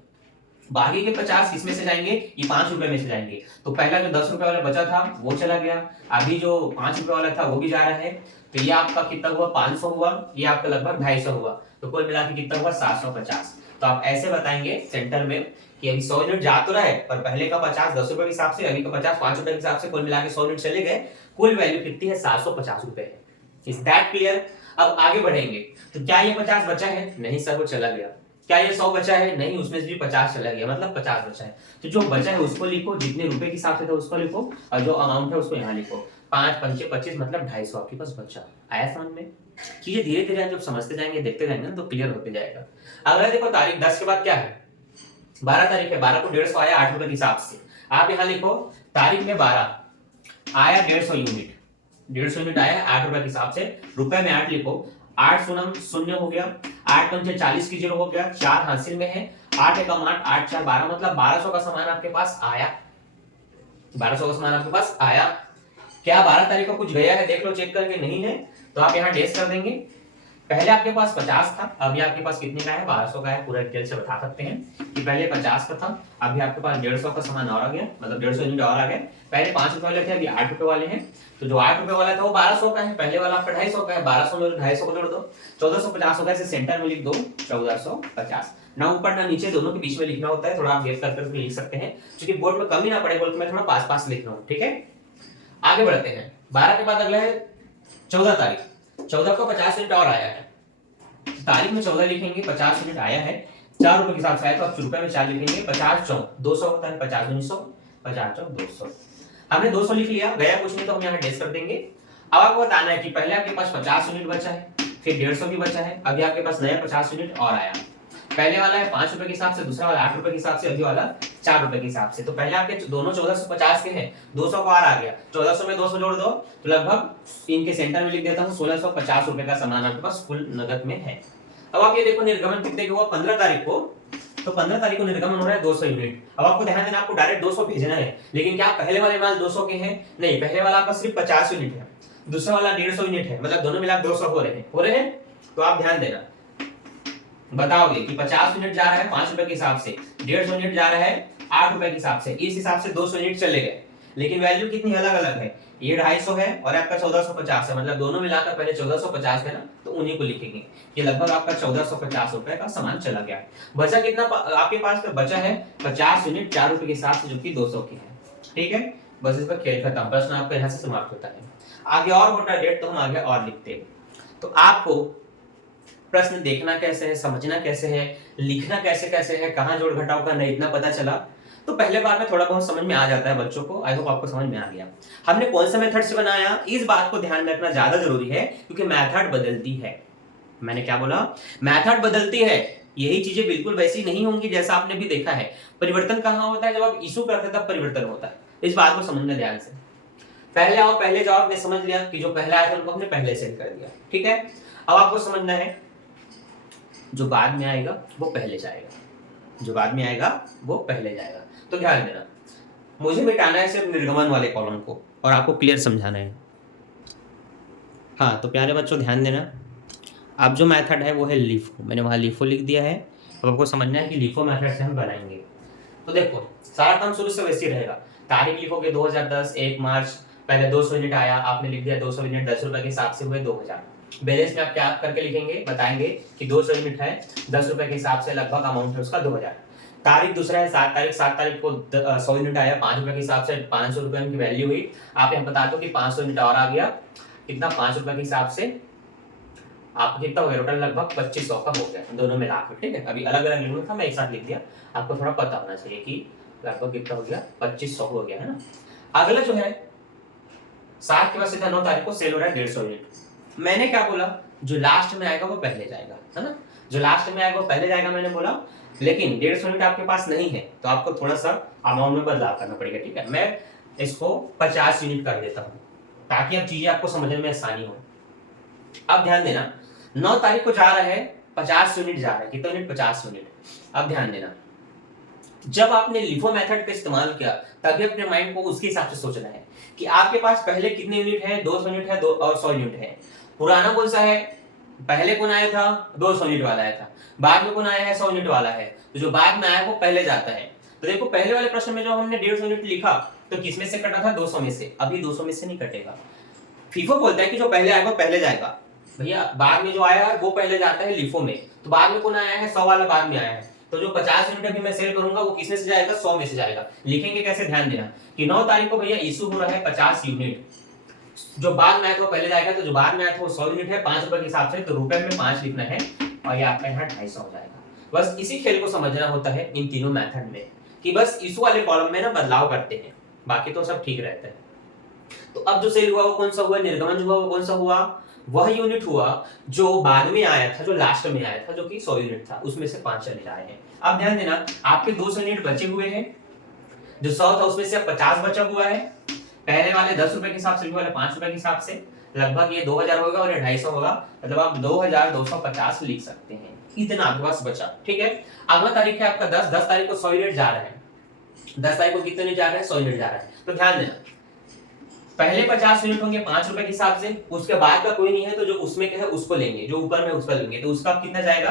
बाकी के 50 किसमें से जाएंगे? ये 5 रुपए में से जाएंगे। तो पहला जो 10 रुपए वाला बचा था वो चला गया, अभी जो 5 रुपए वाला था वो भी जा रहा है। तो ये आपका कितना हुआ? 500 हुआ, ये आपका लगभग 250 हुआ। तो कुल मिला के कितना हुआ? 750। तो आप ऐसे बताएंगे सेंटर में कि अभी 100 यूनिट जा तो रहा है, पर पहले का 50 10 रुपए के हिसाब से, अभी का 50 5 रुपए के हिसाब से, कुल मिला के 100 यूनिट चले गए। कुल वैल्यू कितनी है? 750 रुपए है। Is that clear? अब आगे बढ़ेंगे। तो क्या ये 50 बचा है? नहीं सर, वो चला गया। क्या ये 100 बचा है? नहीं, उसमें से भी 50 चला गया, मतलब 50 बचा है। तो जो बचा है उसको लिखो, जितने रुपए के हिसाब से था उसको लिखो, और जो अमाउंट है उसको यहाँ लिखो। 5 पंचे 25, मतलब 250 आपके पास बचा। आया समझ में? चीजें धीरे धीरे जब समझते जाएंगे, देखते जाएंगे ना, तो क्लियर होते जाएगा। अगला देखो तारीख 10 के बाद क्या है? 12 तारीख है। 12 को 150 आया 8 रुपए के हिसाब से। आप यहाँ लिखो तारीख में 12 आया 150 यूनिट। 150 यूनिट आया 8 रुपए के हिसाब से। रुपए में 8 लिखो। 8 शून्य शून्य हो गया, 8 पंचे 40 की 0 हो गया, 4 हासिल में है, 8 एकम 8, 8 4 12, मतलब 1200 का सामान आपके पास आया। 1200 का सामान आपके पास आया। क्या 12 तारीख को कुछ गया है? देख लो चेक करके, नहीं है तो आप यहाँ डेस कर देंगे। पहले आपके पास 50 था, अभी आपके पास कितने का है? 1200 का है। पूरा डिटेल से बता सकते हैं कि पहले 50 का था, अभी आपके पास 150 का सामान और आ गया, मतलब 150 यूनिट और आ गए। पहले 5 रुपए वाले थे, अभी 8 रुपए वाले हैं। तो जो 8 रुपए वाला था वो 1200 का है, पहले वाला आपका 250 का है। 1200 में 250 को जोड़ दो, 1450 होगा। इसे सेंटर में लिख दो 1450। ना ऊपर ना नीचे, दोनों के बीच में लिखना होता है। थोड़ा आप गेस करके लिख सकते हैं, क्योंकि बोर्ड में कम ही ना पड़े बोल के मैं थोड़ा पास पास लिख रहा हूँ, ठीक है। आगे बढ़ते हैं। 12 के बाद अगला है 14 तारीख। 14 को 50 यूनिट और आया है। तारीख में 14 लिखेंगे, 50 यूनिट आया है, 4 रुपए के हिसाब से आया, तो आप रुपए में 4 लिखेंगे। 50 4 200 होता है, 50 1900, 50 4 200। हमने 200 लिख लिया, गया कुछ नहीं तो हम यहाँ डेस कर देंगे। अब आपको बताना है कि पहले आपके पास 50 यूनिट बचा है, फिर 150 भी बचा है, अभी आपके पास नया 50 यूनिट और आया। पहले वाला है 5 रुपए के हिसाब से, दूसरा वाला 8 रुपए के हिसाब से, अभी वाला 4 रुपए के हिसाब से। तो पहले आपके दोनों 1450 के हैं, 200 का और आ गया, 1400 में 200 जोड़ दो, तो लगभग इनके सेंटर में लिख देता हूँ 1650 रुपए का सामान आपके पास कुल नगद में है। अब आप ये देखो निर्गमन कितने का हुआ? 15 तारीख को। तो 15 तारीख को निर्गमन हो रहा है 200 यूनिट। अब आपको ध्यान देना, आपको डायरेक्ट 200 भेजना है, लेकिन क्या पहले वाले माल 200 के हैं? नहीं, पहले वाला आपका सिर्फ 50 यूनिट है, दूसरा वाला 150 यूनिट है, मतलब दोनों मिला 200 हो रहे हैं। तो आप ध्यान देना, बताओगे कि 50 यूनिट जा रहा है 5 रुपए के हिसाब से, 150 यूनिट जा रहा है 8 रुपए के हिसाब से। इस हिसाब से 200 यूनिट चले गए, लेकिन वैल्यू कितनी अलग अलग है। ये 250 है और आपका 1450 है, मतलब दोनों मिलाकर पहले 1450 है ना, तो उन्हीं को लिखेंगे। ये लगभग आपका 1450 रुपए का सामान चला गया है। बचा कितना आपके पास? बचा है 50 यूनिट 4 रुपए के हिसाब से, जो कि 200 की है, ठीक है। बस इस पर खेल खत्म, प्रश्न आपका यहाँ से समाप्त होता है। आगे और मोटा डेट तो हम आगे और लिखते हैं। तो आपको प्रश्न देखना कैसे है, समझना कैसे है, लिखना कैसे कैसे है, कहाँ जोड़ घटाव करना है, इतना पता चला तो पहले बार में थोड़ा बहुत समझ में आ जाता है बच्चों को। आई होप आपको समझ में आ गया। हमने कौन सा मेथड से बनाया, इस बात को ध्यान में रखना ज्यादा जरूरी है, क्योंकि मेथड बदलती है। मैंने क्या बोला, मेथड बदलती है, यही चीजें बिल्कुल वैसी नहीं होंगी जैसा आपने भी देखा है। परिवर्तन कहाँ होता है, जब आप इशू करते हैं तब परिवर्तन होता है। इस बात को समझना ध्यान से। पहले आओ पहले जाओ, आपने समझ लिया कि जो पहले आया था उनको हमने पहले सेट कर दिया, ठीक है। अब आपको समझना है जो बाद में आएगा वो पहले जाएगा, जो बाद में आएगा वो पहले जाएगा। तो ध्यान देना, मुझे मिटाना है सिर्फ निर्गमन वाले कॉलम को और आपको क्लियर समझाना है। हाँ तो प्यारे बच्चों ध्यान देना, अब जो मेथड है वो है लिफो, मैंने वहाँ लिफो लिख दिया है। अब आपको समझना है कि लिफो मेथड से हम बनाएंगे। तो देखो सारा काम शुरू से वैसे ही रहेगा। तारीख लिखोगे 2010 1 मार्च, पहले 200 यूनिट आया, आपने लिख दिया 200 यूनिट 10 रुपए के हिसाब से हुए 2000। बैलेंस में आप क्या करके लिखेंगे, बताएंगे कि 200 यूनिट है 10 रुपए के हिसाब से, लगभग अमाउंट है उसका 2000। तारीख दूसरा है 7 तारीख को 100 यूनिट आया 5 रुपए के हिसाब से, 500 रुपए की वैल्यू हुई। आप यहाँ बता दो कि 500 यूनिट और आ गया, कितना 5 रुपए के हिसाब से आपको कितना हो गया, टोटल लगभग 2500 का हो गया दोनों मिलाकर, ठीक है। अभी अलग अलग लिखना था, मैं एक साथ लिख दिया, आपको थोड़ा पता होना चाहिए कि लगभग कितना हो गया, 2500 हो गया है ना। अगला जो है 7 के बाद सीधा 9 तारीख को सेल हो रहा है 150 यूनिट। मैंने क्या बोला, जो लास्ट में आएगा वो पहले जाएगा, है ना, जो लास्ट में आएगा वो पहले जाएगा मैंने बोला। लेकिन 150 यूनिट आपके पास नहीं है तो आपको थोड़ा सा अमाउंट में बदलाव करना पड़ेगा, ठीक है। मैं इसको 50 यूनिट कर देता हूँ ताकि अब चीजें आपको समझने में आसानी हो। अब ध्यान देना, 9 तारीख को जा रहा है 50 यूनिट जा रहा है, कितना यूनिट, 50 यूनिट। अब ध्यान देना, जब आपने लिफो मेथड का इस्तेमाल किया तभी अपने माइंड को उसके हिसाब से सोचना है कि आपके पास पहले कितने यूनिट है, 200 यूनिट है, 2 और 100 यूनिट है। पुराना कौन सा है, पहले कौन आया था, 200 यूनिट वाला आया था। बाद में कौन आया है, 100 यूनिट वाला है। तो जो बाद में आया वो पहले जाता है। तो देखो पहले वाले प्रश्न में जो हमने 150 यूनिट लिखा तो किस में से कटा था, 200 में से। अभी 200 में से नहीं कटेगा। फीफो बोलता है कि जो पहले आएगा वो पहले जाएगा। भैया बाद में जो आया है वो पहले जाता है लिफो में, तो बाद में कौन आया है, 100 वाला बाद में आया है। तो जो 50 यूनिट अभी मैं सेल करूंगा वो किसमें से जाएगा, 100 में से जाएगा। लिखेंगे कैसे, ध्यान देना कि 9 तारीख को भैया इशू हो रहा है 50 यूनिट, जो बाद में आया था वो पहले जाएगा। तो जो बाद में आया था वो 100 यूनिट है 5 रुपए के हिसाब से, तो रुपए में 5 लिखना है और ये आपका यहाँ 250 हो जाएगा। बस इसी खेल को समझना होता है इन तीनों मेथड में, कि बस इशू वाले कॉलम में ना बदलाव करते हैं, बाकी तो सब ठीक रहता है। तो अब जो सेल हुआ वो कौन सा हुआ, निर्गमन जो हुआ वो कौन सा हुआ, वह यूनिट हुआ जो बाद में आया था, जो लास्ट में आया था, जो कि 100 यूनिट था, उसमें से 5 चले जाए हैं। अब ध्यान देना, आपके 200 यूनिट बचे हुए हैं, जो 100 था उसमें से 50 बचा हुआ है। पहले वाले 10 रुपए के हिसाब से, वाले 5 रुपए के हिसाब से, लगभग ये 2000 होगा और ये 250 होगा, मतलब आप 2250 लिख सकते हैं। इतना आपके पास बचा, ठीक है। अगला तारीख है आपका 10 तारीख को 100 यूनिट जा रहा है। 10 तारीख को कितने जा रहे हैं, 100 यूनिट जा रहा है। तो ध्यान देना, पहले 50 यूनिट होंगे 5 रुपए के हिसाब से, उसके बाद का कोई नहीं है तो जो उसमें क्या है उसको लेंगे, जो ऊपर में उसका लेंगे, तो उसका कितना जाएगा,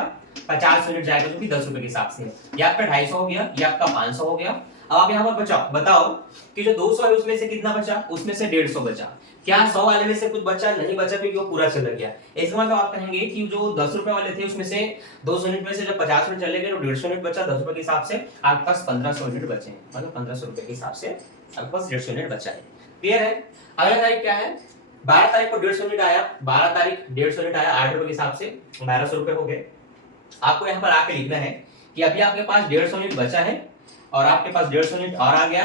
50 यूनिट जाएगा, जो कि 10 रुपए के हिसाब से है। ये आपका 250 हो गया, ये आपका 500 हो गया। अब आप यहाँ पर बचाओ, बताओ कि जो 200 है उसमें से कितना बचा, उसमें से 150 बचा। क्या 100 वाले में से कुछ बचा, नहीं बचा, क्योंकि वो पूरा चला गया। इसका मतलब आप कहेंगे कि जो 10 रुपए वाले थे उसमें से 200 यूनिट में से जब 50 यूनिट चले गए तो 150 यूनिट बचा, 10 रुपए के हिसाब से आपके पास 1500 यूनिट बचे हैं, मतलब 1500 रुपए के हिसाब से आपके पास 150 यूनिट बचा है। क्लियर है। अगला तारीख क्या है, 12 तारीख को 150 यूनिट आया, 12 तारीख 150 यूनिट आया, 8 रुपए के हिसाब से 1200 रुपए हो गए। आपको यहाँ पर आके लिखना है कि अभी आपके पास 150 यूनिट बचा है और आपके पास 150 यूनिट और आ गया,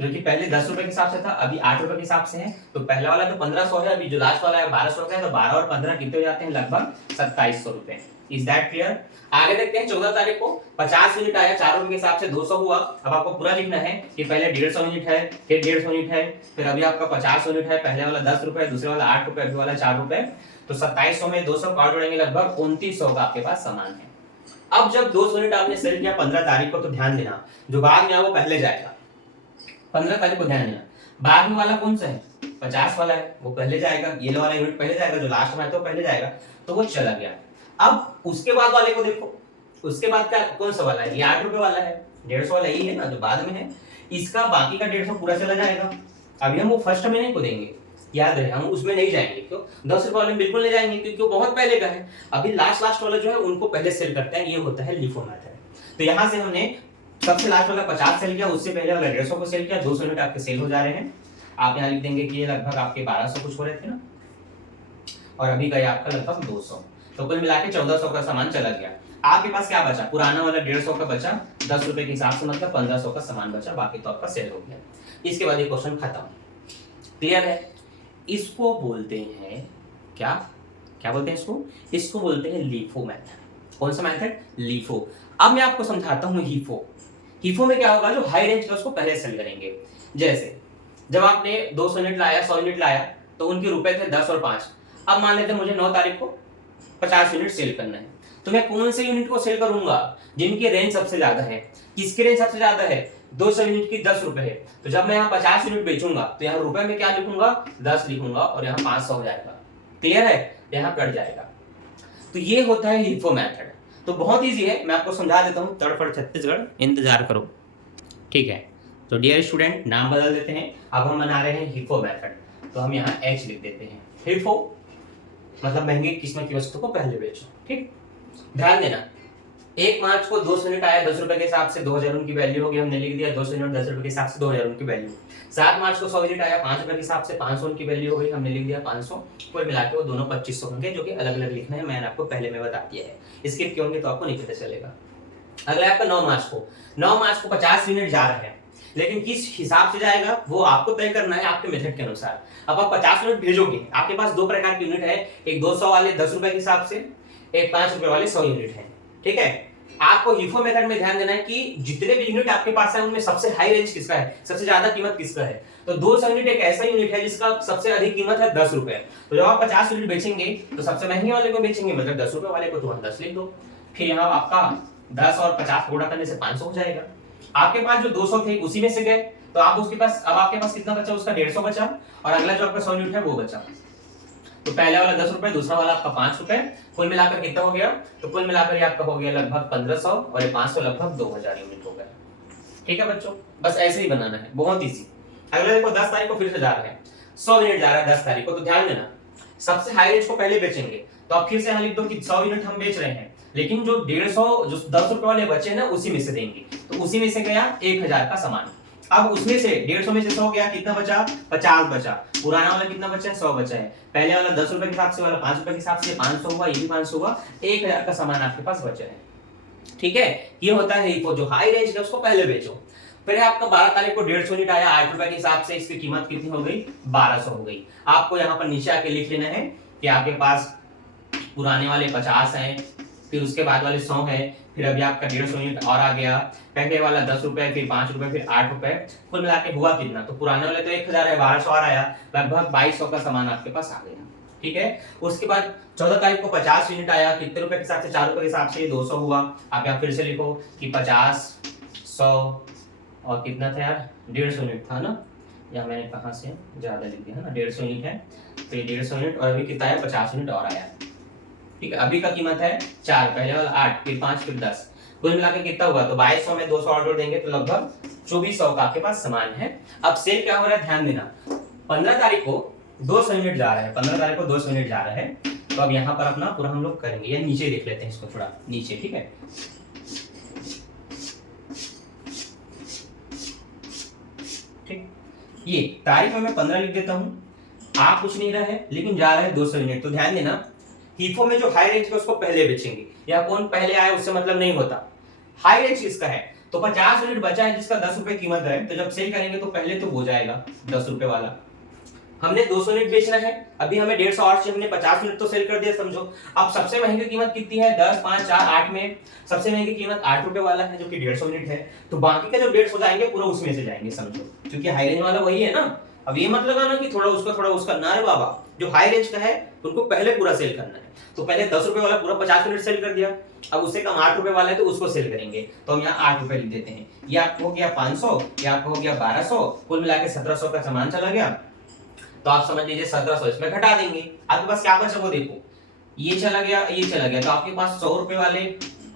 जो कि पहले 10 रुपए के हिसाब से था, अभी 8 रुपए के हिसाब से है। तो पहला वाला तो 1500 है, अभी जो लास्ट वाला है 1200 का है, तो 12 और 15 कितने हो जाते हैं, लगभग 2700 रुपए। Is that clear. आगे देखते हैं 14 तारीख को 50 यूनिट आया, 4 रुपए के हिसाब से 200 हुआ। अब आपको पूरा लिखना है कि पहले 150 यूनिट है, फिर 150 यूनिट है, फिर अभी आपका 50 यूनिट है, पहले वाला 10 रुपए, दूसरे वाला 8 रुपए, अभी वाला 4 रुपए, तो 2700 में 200 काट जोड़ेंगे, लगभग 2900 का आपके पास सामान है। अब जब 200 यूनिट आपने सेल किया 15 तारीख को, तो ध्यान देना जो बाद में आया वो पहले जाएगा। 15 तारीख को ध्यान देना, बाद में वाला कौन सा है, 50 वाला है, वो पहले जाएगा, ये वाला यूनिट पहले जाएगा, जो लास्ट में है तो पहले जाएगा, तो वो चला गया। अब उसके बाद वाले को देखो, उसके बाद का कौन सा वाला है, ये 8 रुपए वाला है, 150 वाला यही है ना जो बाद में है, इसका बाकी का 150 पूरा चला जाएगा। अभी हम वो फर्स्ट में नहीं कूदेंगे, याद रहे, हम उसमें नहीं जाएंगे। क्यों, 10 रुपए वाले में बिल्कुल नहीं जाएंगे क्योंकि वो बहुत पहले का है। अभी लास्ट वाला जो है उनको पहले सेल करते हैं, ये होता है लिफो मेथड। तो यहाँ से हमने सबसे लास्ट वाला 50 सेल किया, उससे पहले वाला 150 को सेल किया, 200 यूनिट आपके सेल हो जा रहे हैं। आप यहाँ लिख देंगे कि ये लगभग आपके 1200 कुछ हो रहे थे ना, और अभी गया आपका लगभग 200। तो कुल मिला के 1400 का सामान चला गया। आपके पास क्या बचा? पुराना वाला 150 का बचा, 10 रुपए के हिसाब से मतलब 1500 का सामान बचा, बाकी तो आपका सेल हो गया। इसके बाद ये क्वेश्चन खत्म। क्लियर है? इसको बोलते हैं क्या? क्या बोलते हैं इसको? इसको बोलते हैं लीफो मेथड। कौन सा मेथड? लीफो। अब मैं आपको समझाता हूँ हीफो। हीफो में क्या होगा? जो हाई रेंज का उसको पहले सेल करेंगे। जैसे जब आपने 200 यूनिट लाया, 100 यूनिट लाया, तो उनके रुपए थे 10 और 5। अब मान लेते हैं मुझे 9 तारीख को 50 यूनिट सेल करना है, तो मैं कौन से यूनिट को सेल करूंगा? जिनकी रेंज सबसे ज्यादा है। किसकी रेंज सबसे ज्यादा है? 200 यूनिट की 10 रुपए है। तो जब मैं यहाँ 50 यूनिट बेचूंगा तो यहाँ रुपए में क्या लिखूंगा? 10 लिखूंगा और यहाँ 500 हो जाएगा। क्लियर है? यहाँ कट जाएगा। तो ये होता है हीफो मेथड। तो बहुत इजी है, मैं आपको समझा देता हूँ। तड़फड़ छत्तीसगढ़, इंतजार करो। ठीक है, तो डियर स्टूडेंट, नाम बदल देते हैं। अब हम बना रहे हैं हीफो मेथड। तो हम यहाँ एच लिख देते हैं। हीफो मतलब महंगी किस्म की वस्तु को पहले बेचो। ठीक, ध्यान देना। 1 मार्च को 200 यूनिट आया 10 रुपए के हिसाब से, 2000 उनकी वैल्यू होगी, हमने लिख दिया 200 यूनिट 10 रुपए के हिसाब से 2000 उनकी वैल्यू। 7 मार्च को 100 यूनिट आया 5 रुपए के हिसाब से, 500 उनकी वैल्यू हो गई, हमने लिख दिया 500। कुल मिला के वो दोनों 2500 होंगे, जो कि अलग अलग लिखना है, मैंने आपको पहले में बता दिया है। स्किप किए होंगे तो आपको नहीं पता चलेगा। अगला आपका 9 मार्च को 50 यूनिट जा रहे हैं, लेकिन किस हिसाब से जाएगा वो आपको तय करना है आपके मेथड के अनुसार। अब आप 50 यूनिट भेजोगे, आपके पास दो प्रकार के यूनिट है, एक 200 वाले 10 रुपए के हिसाब से, एक 5 रुपए वाले 100 यूनिट है। ठीक है, आपको हीफो मेथड में ध्यान देना है कि जितने भी यूनिट आपके पास है उनमें सबसे हाई रेंज किसका है, सबसे ज्यादा कीमत किसका है। तो 200 यूनिट एक ऐसा यूनिट है जिसका सबसे अधिक कीमत है 10 रुपए। तो जब आप 50 यूनिट बेचेंगे तो सबसे महंगे वाले को बेचेंगे, मतलब 10 रुपए वाले को, तो 10 लिख दो। फिर यहाँ आपका 10 और 50 गुणा करने से 500 हो जाएगा। आपके पास जो 200 थे उसी में से गए, तो आप उसके पास, अब आपके पास कितना बचा? उसका 150 बचा, और अगला जो आपका 100 यूनिट है वो बचा। तो पहले वाला 10 रुपए, दूसरा वाला आपका 5 रुपए, कुल मिलाकर कितना हो गया? तो कुल मिलाकर ये आपका हो गया लगभग 1500, और ये 500 लगभग 2000 यूनिट हो गया। ठीक है बच्चों, बस ऐसे ही बनाना है, बहुत इजी। अगला देखो 10 तारीख को फिर से जा रहे हैं, 100 यूनिट जा रहा है 10 तारीख को। तो ध्यान देना, सबसे हाई रेंज को पहले बेचेंगे। तो आप फिर से यहाँ लिख दो कि 100 यूनिट हम बेच रहे हैं, लेकिन जो 150 जो 10 रुपए वाले बचे ना उसी में से देंगे। तो उसी में से गया 1000 का सामान। अब उसमें से 150 में से 100 गया, कितना बचा? 50 बचा। पुराना वाला कितना बचा है? 100 बचा है। पहले वाला 10 रुपए के हिसाब से, वाला 5 रुपए के हिसाब से 500 हुआ, ये भी 500 हुआ, 1000 का सामान आपके पास बचा है। ठीक है, ये होता है हीफो। जो हाई रेंज है उसको पहले बेचो। फिर आपका 12 तारीख को 150 यूनिट आया 8 रुपए के हिसाब से, इसकी कीमत कितनी हो गई? 1200 हो गई। आपको यहाँ पर नीचे आके लिख लेना है कि आपके पास पुराने वाले 50 हैं, फिर उसके बाद वाले 100 है, फिर अभी आपका 150 यूनिट और आ गया, पहले वाला 10 रुपए, फिर 5 रुपए, फिर 8 रुपए, कुल मिला के हुआ कितना? तो पुराने वाले तो 1000 है, 1200 और आया, लगभग 2200 का सामान आपके पास आ गया। ठीक है, उसके बाद 14 तारीख को 50 यूनिट आया, कितने रुपए के हिसाब से? 4 रुपए के हिसाब से 200 हुआ। आप यहाँ फिर से लिखो कि 50, 100 और कितना था यार? 150 यूनिट था ना, या मैंने कहाँ से ज्यादा लिख दिया है ना, 150 यूनिट है, तो ये 150 यूनिट, और अभी कितना है? 50 यूनिट और आया। ठीक है, अभी का कीमत है 4, पहले वाला 8, फिर 5, फिर 10, कुल मिलाकर कितना हुआ? तो 2200 में 200 और जोड़ देंगे तो लगभग 2400 का आपके पास सामान है। अब सेल क्या हो रहा है, ध्यान देना। 15 तारीख को 200 यूनिट जा रहे हैं, 15 तारीख को 200 यूनिट जा रहे हैं। तो अब यहाँ पर अपना पूरा हम लोग करेंगे, या नीचे देख लेते हैं इसको, थोड़ा नीचे। ठीक है, ठीक, ये तारीख में मैं 15 लिख देता हूँ। आप कुछ नहीं रहे, लेकिन जा रहे हैं 200 यूनिट। तो ध्यान देना, हीफो में जो हाई रेंज है उसको पहले बेचेंगे, या कौन पहले आए उससे मतलब नहीं होता। हाई रेंज किसका है? तो 50 यूनिट बचा है जिसका 10 रुपए कीमत है, तो जब सेल करेंगे तो पहले तो वो जाएगा 10 रुपए वाला। हमने 200 यूनिट बेचना है, अभी हमें 150 और से हमने 50 यूनिट तो सेल कर दिया, समझो। अब सबसे महंगी कीमत कितनी है? 10, 5, 4, 8 में सबसे महंगी कीमत 8 रुपए वाला है, जो कि 150 यूनिट है। तो बाकी का जो 150 जाएंगे पूरा उसमें से जाएंगे, समझो, क्योंकि हाई रेंज वाला वही है ना। अब ये मत लगाना कि थोड़ा उसका ना रे बाबा, जो हाई रेंज का है उनको पहले पूरा सेल करना है। तो पहले 10 रुपए वाला पूरा 50 यूनिट सेल कर दिया, अब उससे कम 8 रुपए वाला है तो उसको सेल करेंगे। तो हम यहाँ 8 रुपए लिख देते हैं। ये आपको हो गया 500, ये आपको हो गया 1200, कुल मिला के 1700 का सामान चला गया। तो आप समझ लीजिए 1700 इसमें घटा देंगे, आपके पास क्या बचा वो देखो, ये चला गया, ये चला गया। तो आपके पास 100 रुपए वाले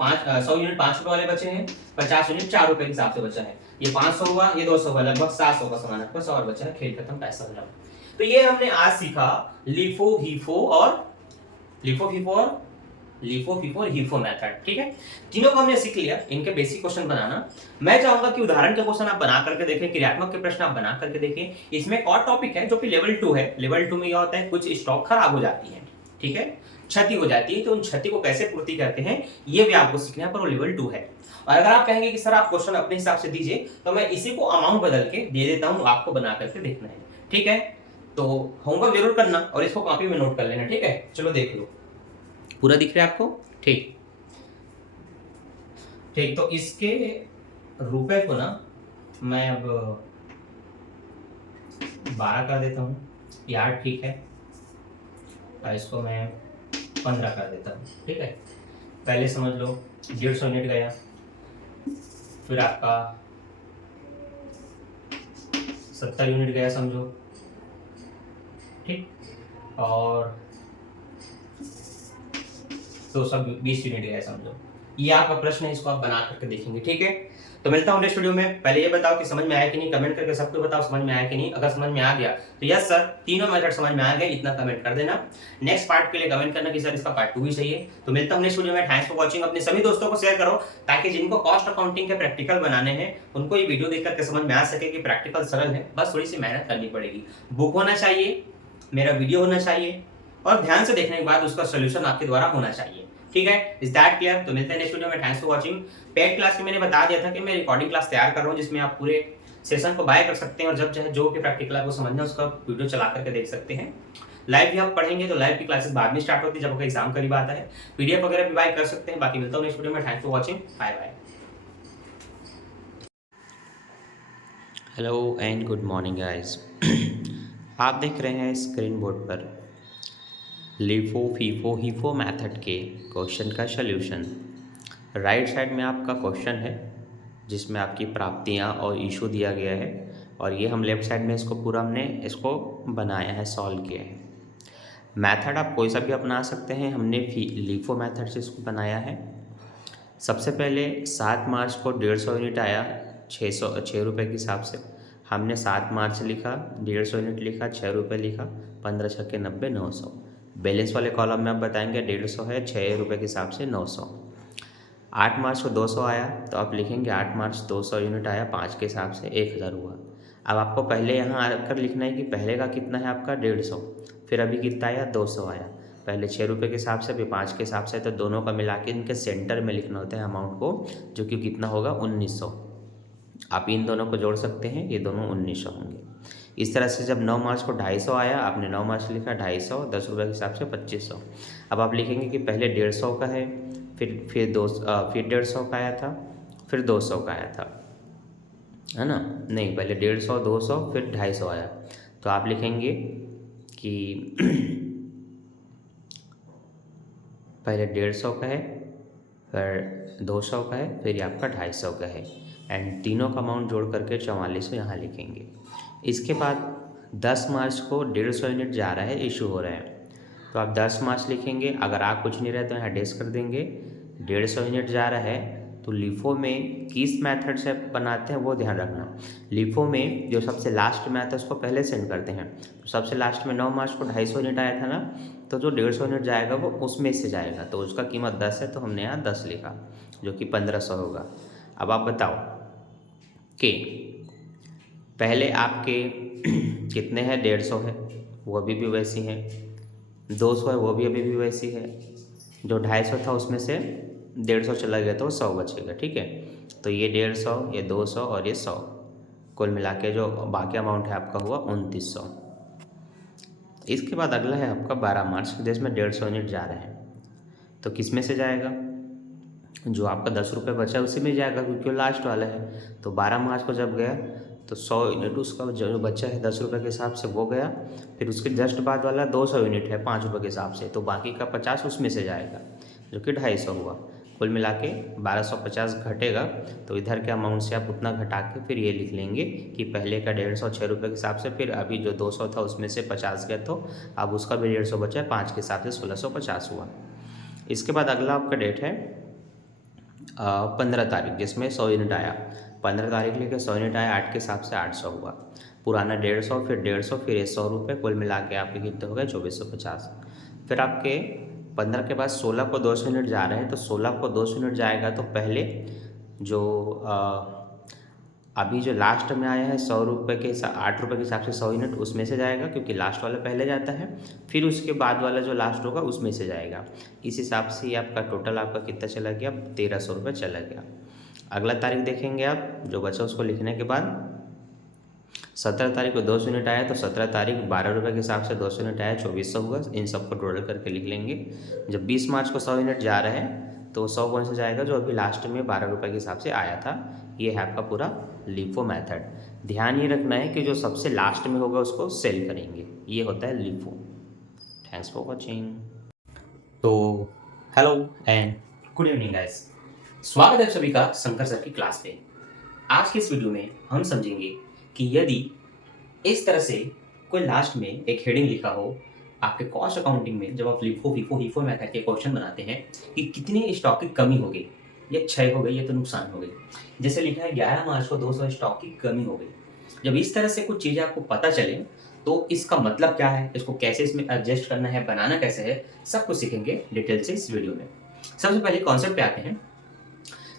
100 यूनिट 5 रुपए वाले बचे हैं, 50 यूनिट 4 रुपए के हिसाब से बचा है। ये 500 हुआ, ये 200 हुआ, लगभग 700 का सामान आपका 100 और बचा है। खेल खत्म, पैसा हो जाओ। तो ये हमने आज सीखा लीफो, हीफो और हीफो मेथड। ठीक है, तीनों को हमने सीख लिया। इनके बेसिक क्वेश्चन बनाना, मैं चाहूंगा कि उदाहरण के क्वेश्चन आप बना करके देखें, क्रियात्मक के प्रश्न आप बना करके देखें। इसमें एक और टॉपिक है जो कि लेवल 2 है। लेवल 2 में क्या होता है, कुछ स्टॉक खराब हो जाती है, ठीक है, क्षति हो जाती है, तो उन क्षति को कैसे पूर्ति करते हैं ये भी आपको सीखना है, पर वो लेवल 2 है। और अगर आप कहेंगे कि सर आप क्वेश्चन अपने हिसाब से दीजिए, तो मैं इसी को अमाउंट बदल के दे देता हूँ, आपको बना करके देखना है, ठीक है। तो होमवर्क जरूर करना और इसको कॉपी में नोट कर लेना, ठीक है। चलो देख लो, पूरा दिख रहा है आपको? ठीक ठीक, तो इसके रुपए को ना मैं अब 12 कर देता हूँ, यार ठीक है, और इसको मैं 15 कर देता हूँ, ठीक है। पहले समझ लो 150 यूनिट गया, फिर आपका 70 यूनिट गया समझो, ठीक, और 220 यूनिट गया समझो। ये आपका प्रश्न है, इसको आप बना करके देखेंगे, ठीक है। तो मिलता हूँ नेक्स्ट वीडियो में। पहले ये बताओ कि समझ में आया कि नहीं, कमेंट करके सबको बताओ समझ में आया कि नहीं। अगर समझ में आ गया तो यस सर तीनों मेथड समझ में आ गए, इतना कमेंट कर देना। नेक्स्ट पार्ट के लिए कमेंट करना कि सर इसका पार्ट 2 भी चाहिए। तो मिलता हूँ नेक्स्ट वीडियो में। Thanks for watching. अपने सभी दोस्तों को शेयर करो ताकि जिनको कॉस्ट अकाउंटिंग के प्रैक्टिकल बनाने हैं उनको ये वीडियो देख करके समझ में आ सके कि प्रैक्टिकल सरल है, बस थोड़ी सी मेहनत करनी पड़ेगी। बुक होना चाहिए, मेरा वीडियो होना चाहिए, और ध्यान से देखने के बाद उसका सोल्यूशन आपके द्वारा होना चाहिए, ठीक है। Is that clear? तो मिलते हैं नेक्स्ट वीडियो में। Thanks for watching. Paid class में मैंने बता दिया था कि मैं रिकॉर्डिंग क्लास तैयार कर रहा हूँ, जिसमें आप पूरे सेशन को बाय कर सकते हैं और जब चाहे जो भी प्रैक्टिकल आपको समझना है उसका वीडियो चला करके देख सकते हैं। लाइव भी आप पढ़ेंगे तो लाइव की क्लासेस बाद में स्टार्ट होती है जब आपका एग्जाम करीब आता है। पीडीएफ वगैरह भी बाय कर सकते हैं। बाकी मिलता हूँ नेक्स्ट वीडियो में। Thanks for watching, bye bye. Hello and good morning guys. आप देख रहे हैं स्क्रीन बोर्ड पर लिफो फीफो हीफो मेथड के क्वेश्चन का सॉल्यूशन। राइट साइड में आपका क्वेश्चन है जिसमें आपकी प्राप्तियां और इशू दिया गया है, और ये हम लेफ्ट साइड में इसको पूरा हमने इसको बनाया है, सॉल्व किया है। मेथड आप कोई सा भी अपना सकते हैं, हमने लिफो मेथड से इसको बनाया है। सबसे पहले 7 मार्च को 150 यूनिट आया 6 रुपये के हिसाब से। हमने 7 मार्च लिखा, 150 यूनिट लिखा, 6 रुपये लिखा, 15 छक्के 90, 900। बैलेंस वाले कॉलम में आप बताएंगे 150 है, 6 रुपये के हिसाब से 900। 8 मार्च को 200 आया तो आप लिखेंगे 8 मार्च 200 यूनिट आया, 5 के हिसाब से 1000 हुआ। अब आपको पहले यहाँ आकर लिखना है कि पहले का कितना है आपका 150, फिर अभी कितना आया 200 आया। पहले 6 रुपये के हिसाब से, अभी 5 के हिसाब से, तो दोनों का मिला के इनके सेंटर में लिखना होता है अमाउंट को, जो कि कितना होगा 1900। आप इन दोनों को जोड़ सकते हैं, ये दोनों 1900 होंगे। इस तरह से जब 9 मार्च को 250 आया, आपने 9 मार्च लिखा 250, 10 रुपये के हिसाब से 2500। अब आप लिखेंगे कि पहले 150 का है, फिर 150 का आया था, फिर 200 का आया था, है ना। नहीं, पहले 150, 200, फिर 250 आया, तो आप लिखेंगे कि पहले 150 का है, फिर 200 का है, फिर ये आपका 250 का है, एंड तीनों का अमाउंट जोड़ करके 4400 यहाँ लिखेंगे। इसके बाद 10 मार्च को 150 यूनिट जा रहा है, इशू हो रहा है, तो आप 10 मार्च लिखेंगे। अगर आप कुछ नहीं रहे तो यहाँ डेस कर देंगे। 150 यूनिट जा रहा है तो लिफो में किस मेथड से बनाते हैं वो ध्यान रखना। लिफो में जो सबसे लास्ट में आता है उसको पहले सेंड करते हैं। तो सबसे लास्ट में 9 मार्च को 250 यूनिट आया था ना, तो जो 150 यूनिट जाएगा वो उसमें से जाएगा, तो उसका कीमत 10 है, तो हमने यहाँ 10 लिखा, जो कि 1500 होगा। अब आप बताओ कि पहले आपके कितने हैं, 150 है, वो अभी भी वैसी है, 200 है, वो भी अभी भी वैसी है, जो 250 था उसमें से 150 चला गया तो 100 बचेगा, ठीक है। तो ये 150, ये 200 और ये 100, कुल मिला के जो बाकी अमाउंट है आपका हुआ 2900। इसके बाद अगला है आपका 12 मार्च, जिसमें 150 यूनिट जा रहे हैं, तो किस में से जाएगा, जो आपका 10 रुपये बचा है उसी में जाएगा, क्योंकि वो लास्ट वाला है। तो 12 मार्च को जब गया तो 100 यूनिट उसका जो बचा है 10 रुपये के हिसाब से वो गया, फिर उसके जस्ट बाद वाला 200 यूनिट है 5 रुपये के हिसाब से, तो बाकी का 50 उसमें से जाएगा, जो कि 250 हुआ। कुल मिला के 1250 घटेगा, तो इधर के अमाउंट से आप उतना घटा के फिर ये लिख लेंगे कि पहले का 150 6 रुपये के हिसाब से, फिर अभी जो 200 था उसमें से 50 गया, तो अब उसका भी 150 बचा है, 5 के हिसाब से 1650 हुआ। इसके बाद अगला आपका डेट है 15 तारीख, जिसमें 100 यूनिट आया। 15 तारीख लेके 100 यूनिट आया, 8 के हिसाब से 800 हुआ। पुराना 150, फिर 150, फिर ये 100 रुपये, कुल मिला के आपके कितने हो गए 2450। फिर आपके 15 के बाद 16 को 200 यूनिट जा रहे हैं, तो 16 को 200 यूनिट जाएगा तो पहले जो अभी जो लास्ट में आया है 100 रुपये के 8 रुपये के हिसाब से 100 यूनिट उसमें से जाएगा, क्योंकि लास्ट वाला पहले जाता है, फिर उसके बाद वाला जो लास्ट होगा उसमें से जाएगा। इस हिसाब से ये आपका टोटल आपका कितना चला गया, 1300 रुपये चला गया। अगला तारीख देखेंगे आप, जो बचा उसको लिखने के बाद 17 तारीख को 200 यूनिट आया, तो 17 तारीख 12 रुपये के हिसाब से 200 यूनिट आया, 2400 हुआ। इन सबको टोटल करके लिख लेंगे। जब 20 मार्च को 100 यूनिट जा रहे हैं तो 100 कौन से जाएगा, जो अभी लास्ट में 12 रुपये के हिसाब से आया था। ये है आपका पूरा लिफो मेथड। ध्यान ये रखना है कि जो सबसे लास्ट में होगा उसको सेल करेंगे, ये होता है लिफो। Thanks for watching. तो hello and good evening guys, स्वागत है सभी का शंकर सर की क्लास पे। आज के इस वीडियो में हम समझेंगे कि यदि इस तरह से कोई लास्ट में एक हेडिंग लिखा हो आपके कॉस्ट अकाउंटिंग में, जब आप लिफो फिफो हिफो मेथड के क्वेश्चन बनाते हैं कि कितनी स्टॉक की कमी हो गई, ये क्षय हो गई, ये तो नुकसान हो गई। जैसे लिखा है 11 मार्च को 200 स्टॉक की कमी हो गई। जब इस तरह से कुछ चीज़ें आपको पता चले तो इसका मतलब क्या है, इसको कैसे इसमें एडजस्ट करना है, बनाना कैसे है, सब कुछ सीखेंगे डिटेल से इस वीडियो में। सबसे पहले कॉन्सेप्ट पे आते हैं।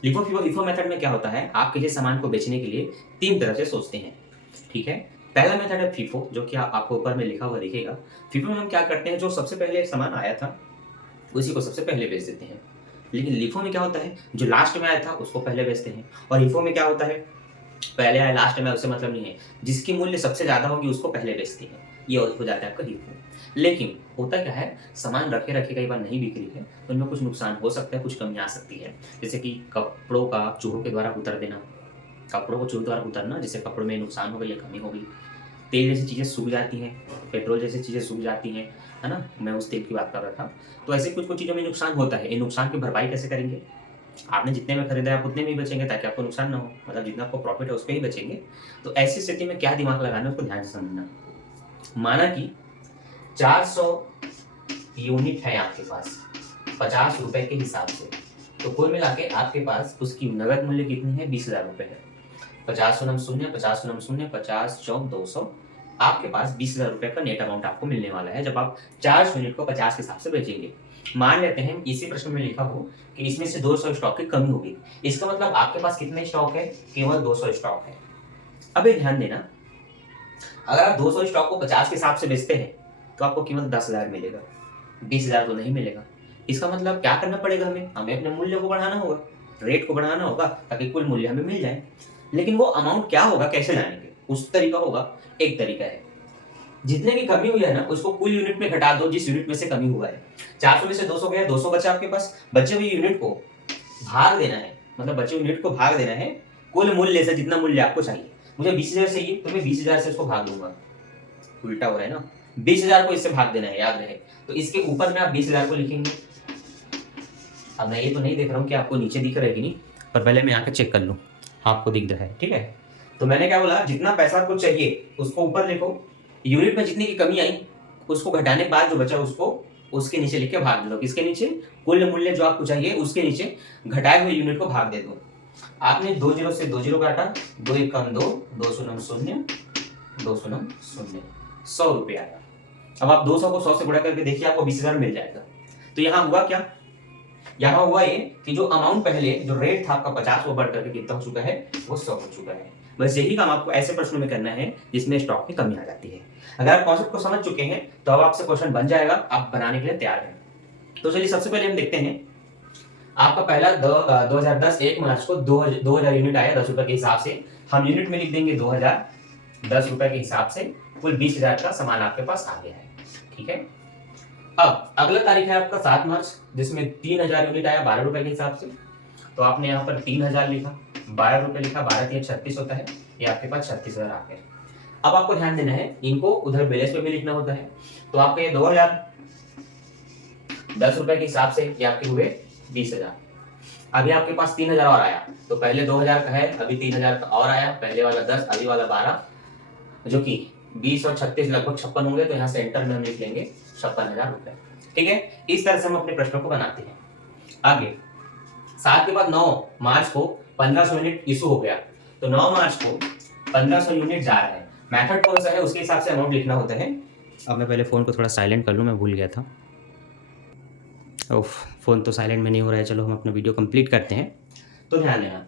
लिफो फिफो हिफो मेथड में क्या होता है, आप किसी सामान को बेचने के लिए 3 तरह से सोचते हैं, ठीक है। पहला मेथड है फीफो, जो कि आपको ऊपर में लिखा हुआ दिखेगा। फीफो में हम क्या करते हैं, जो सबसे पहले सामान आया था उसी को सबसे पहले बेच देते हैं। लेकिन लिफो में क्या होता है, जो लास्ट में आया था उसको पहले बेचते हैं। और हिफो में क्या होता है, पहले आया लास्ट में उससे मतलब नहीं है, जिसकी मूल्य सबसे ज़्यादा होगी उसको पहले बेचते हैं। ये हो जाता है आपका हिफो। लेकिन होता क्या है, सामान रखे रखे कई बार नहीं बिक रही है तो उनमें कुछ नुकसान हो सकता है, कुछ कमी आ सकती है। जैसे कि कपड़ों का चूहों के द्वारा उतर देना, कपड़ों को चूहों द्वारा उतरना, जिससे कपड़ों में नुकसान हो गई या कमी हो गई। तेल जैसी चीज़ें सूख जाती हैं, पेट्रोल जैसी चीज़ें सूख जाती हैं, है ना, मैं उस तेल की बात कर रहा था। तो ऐसे कुछ कुछ चीज़ों में नुकसान होता है। इन नुकसान की भरपाई कैसे करेंगे, आपने जितने में खरीदा है आप उतने में ही बचेंगे, ताकि आपको नुकसान ना हो, मतलब जितना आपको प्रॉफिट है उस पर ही बचेंगे। तो ऐसी स्थिति में क्या दिमाग लगाना है, उसको ध्यान से समझना। माना कि 400 यूनिट है आपके पास 50 रुपए के हिसाब से, तो कुल मिला के आपके पास उसकी नगद मूल्य कितनी है, 20,000 रुपये है। 50 शून्य 50 शून्य 50 चौक 200, आपके पास 20,000 रुपये का नेट अमाउंट आपको मिलने वाला है जब आप 400 यूनिट को 50 के हिसाब से बेचेंगे। मान लेते हैं इसी प्रश्न में लिखा हो कि इसमें से 200 स्टॉक की कमी होगी, इसका मतलब आपके पास कितने स्टॉक है, केवल 200 स्टॉक है। अब ध्यान देना, अगर आप 200 स्टॉक को 50 के हिसाब से बेचते हैं तो आपको कीमत 10,000 मिलेगा, 20,000 तो नहीं मिलेगा। इसका मतलब क्या करना पड़ेगा, हमें अपने मूल्य को बढ़ाना होगा, रेट को बढ़ाना होगा, ताकि कुल मूल्य हमें मिल जाए। लेकिन वो अमाउंट क्या होगा, कैसे जानेंगे, उस तरीका होगा। एक तरीका है, जितने की कमी हुई है ना उसको कुल यूनिट में घटा दो जिस यूनिट में से कमी हुआ है। 400 में से 200 गया, 200 बचा आपके पास, बचे हुए यूनिट को भाग देना है, मतलब बचे यूनिट को भाग देना है कुल मूल्य से, जितना मूल्य आपको चाहिए। मुझे 20,000 चाहिए तो मैं 20,000 से उसको भाग दूंगा, उल्टा हो रहा है ना, 20,000 को इससे भाग देना है, याद रहे। तो इसके ऊपर में आप 20,000 को लिखेंगे। अब मैं ये तो नहीं देख रहा हूँ कि आपको नीचे दिख रहा है कि नहीं, पर पहले मैं आकर चेक कर लूँ, आपको दिख रहा है, ठीक है। तो मैंने क्या बोला, जितना पैसा आपको चाहिए उसको ऊपर लिखो, यूनिट में जितनी की कमी आई उसको घटाने के बाद जो बचा उसको उसके नीचे लिख के भाग दो। किसके नीचे, कुल मूल्य जो आपको चाहिए उसके नीचे घटाए हुए यूनिट को भाग दे दो। आपने 2 0 से 2 0 काटा, 2 1 कम 2, 2 शून्य 0, 2 शून्य 0, 100 रुपये आया। अब आप 200 को 100 से गुणा करके देखिए, आपको 20,000 मिल जाएगा। तो यहाँ हुआ क्या, यहाँ हुआ ये कि जो अमाउंट पहले जो रेट था आपका 50 वो बढ़ करके कितना हो चुका है, वो 100 हो चुका है। बस यही काम आपको ऐसे प्रश्नों में करना है जिसमें स्टॉक की कमी आ जाती है। अगर आप कॉन्सेप्ट को समझ चुके हैं तो अब आपसे क्वेश्चन बन जाएगा, आप बनाने के लिए तैयार हैं। तो चलिए सबसे पहले हम देखते हैं, आपका पहला 2010 1 मार्च को 2000 यूनिट आया 10 रुपए के हिसाब से। हम यूनिट में लिख देंगे 2000, 10 रुपए के हिसाब से कुल 20,000 का सामान आपके पास आ गया है, ठीक है। अब अगला तारीख है आपका 7 मार्च, जिसमें 3000 यूनिट आया 12 रुपए के हिसाब से। तो आपने यहाँ पर 3000 लिखा, 12 रुपए लिखा, 12 3 36 होता है, ये आपके पास 36,000 आ गए। अब आपको ध्यान देना है, इनको उधर बैलेंस पे भी लिखना होता है। तो आपके ये 2000 10 रुपए के हिसाब से ये आपके हुए 20,000। अभी आपके पास 3000 और आया, तो पहले 2000 का है, अभी 3000 का और आया, पहले वाला 10, अभी वाला 12, जो कि 20 और 36 लगभग 56 होंगे। तो यहाँ सेंटर में हम लिख लेंगे 56,000 रुपए, ठीक है। इस तरह से हम अपने प्रश्नों को बनाते हैं। आगे 7 के बाद 9 मार्च को 1500 यूनिट इशू हो गया, तो 9 मार्च को 1500 यूनिट जा रहा है। मेथड कौन सा है उसके हिसाब से अमाउंट लिखना होता है। अब मैं पहले फ़ोन को थोड़ा साइलेंट कर लूँ, मैं भूल गया था। ओफ, फ़ोन तो साइलेंट में नहीं हो रहा है। चलो हम अपना वीडियो कंप्लीट करते हैं। तो ध्यान देना,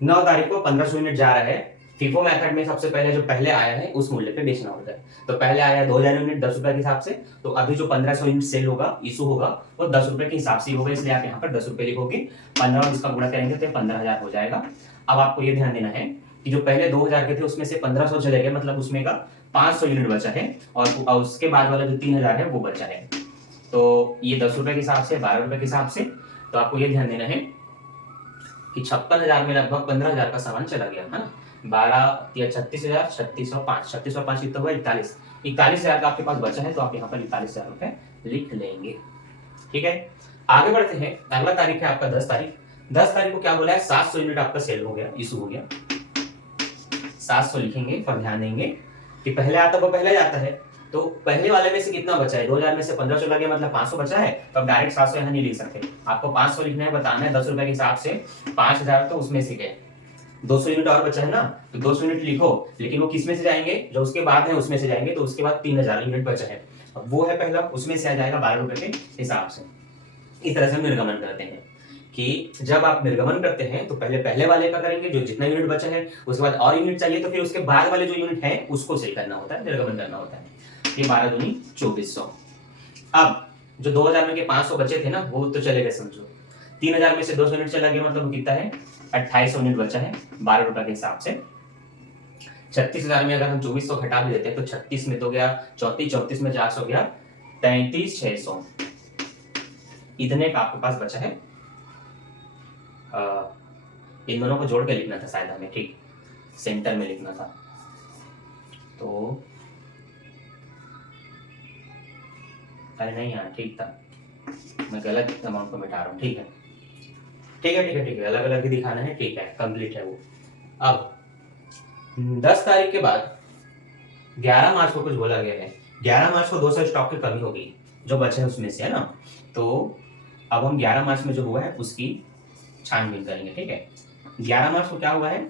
9 तारीख को 1500 यूनिट जा रहा है। फीफो मेथड में सबसे पहले जो पहले आया है उस मूल्य पे बेचना होता है। तो पहले आया 2000 यूनिट 10 रुपए के हिसाब से, तो अभी जो 1500 यूनिट सेल होगा, इशू होगा, वो 10 रुपए के हिसाब से ही होगा, इसलिए आप यहाँ पर 10 रुपए लिखोगे। 15 और इसका गुणा करेंगे तो 15,000 हो जाएगा। अब आपको ये ध्यान देना है कि जो पहले 2000 के थे उसमें से 1500 चले गए, मतलब उसमें का 500 यूनिट बचा है, और उसके बाद वाला जो 3000 है वो बचा है। तो ये 10 रुपए के हिसाब से, 12 रुपए के हिसाब से। तो आपको ये ध्यान देना है कि 56,000 में लगभग 15,000 का सामान चला गया है ना। 12 या 36,000, 3605 कितना हुआ? 41,000 का आपके पास बचा है, तो आप यहाँ पर 41,000 रुपए लिख लेंगे। ठीक है, आगे बढ़ते हैं। अगला तारीख है आपका 10 तारीख। 10 तारीख को क्या बोला है? 700 यूनिट आपका सेल हो गया, इशू हो गया। 700 लिखेंगे, पर ध्यान देंगे कि पहले आता वो पहले आता है, तो पहले वाले में से कितना बचा है? 2000 में से 1500 चला गया, मतलब 500 बचा है। तो अब डायरेक्ट 700 यहाँ नहीं लिख सकते, आपको 500 लिखना है, बताना है 10 रुपए के हिसाब से 5000 तो उसमें से गए। 200 यूनिट और बचा है ना, तो 200 यूनिट लिखो, लेकिन वो किस में से जाएंगे? जो उसके बाद है उसमें से जाएंगे। तो उसके बाद 3000 यूनिट बचा है, अब वो है पहला, उसमें से आ जाएगा 12 रुपए के हिसाब से। इस तरह से हम निर्गमन करते हैं कि जब आप निर्गमन करते हैं तो पहले वाले का करेंगे, जो जितना यूनिट बचा है, उसके बाद और यूनिट चाहिए तो फिर उसके बाद वाले जो यूनिट है उसको सेल करना होता है, निर्गमन करना होता है। ये 12 दूनी 2400। अब जो 2000 में के 500 बचे थे ना, वो तो चले गए समझो। 3000 में से 200 यूनिट चला गया, मतलब कितना है? 2800 यूनिट बचा है 12 रुपए के हिसाब से। 36,000 में अगर हम 2400 घटा भी देते हैं तो 36 में तो गया 34, 34 में 400 गया 33,600। इतने का आपके पास बचा है। इन दोनों को जोड़ के लिखना था शायद हमें, ठीक, सेंटर में लिखना था। तो अरे नहीं यार, ठीक था, मैं गलत अमाउंट को मिटा रहा हूँ। ठीक है, ठीक है, ठीक है, ठीक है, अलग अलग ही दिखाना है। ठीक है, कंप्लीट है वो। अब 10 तारीख के बाद 11 मार्च को कुछ बोला गया है। 11 मार्च को 200 स्टॉक की कमी होगी, जो बचे हैं उसमें से, है ना। तो अब हम 11 मार्च में जो हुआ है उसकी छानबीन करेंगे। ठीक है, 11 मार्च को क्या हुआ है?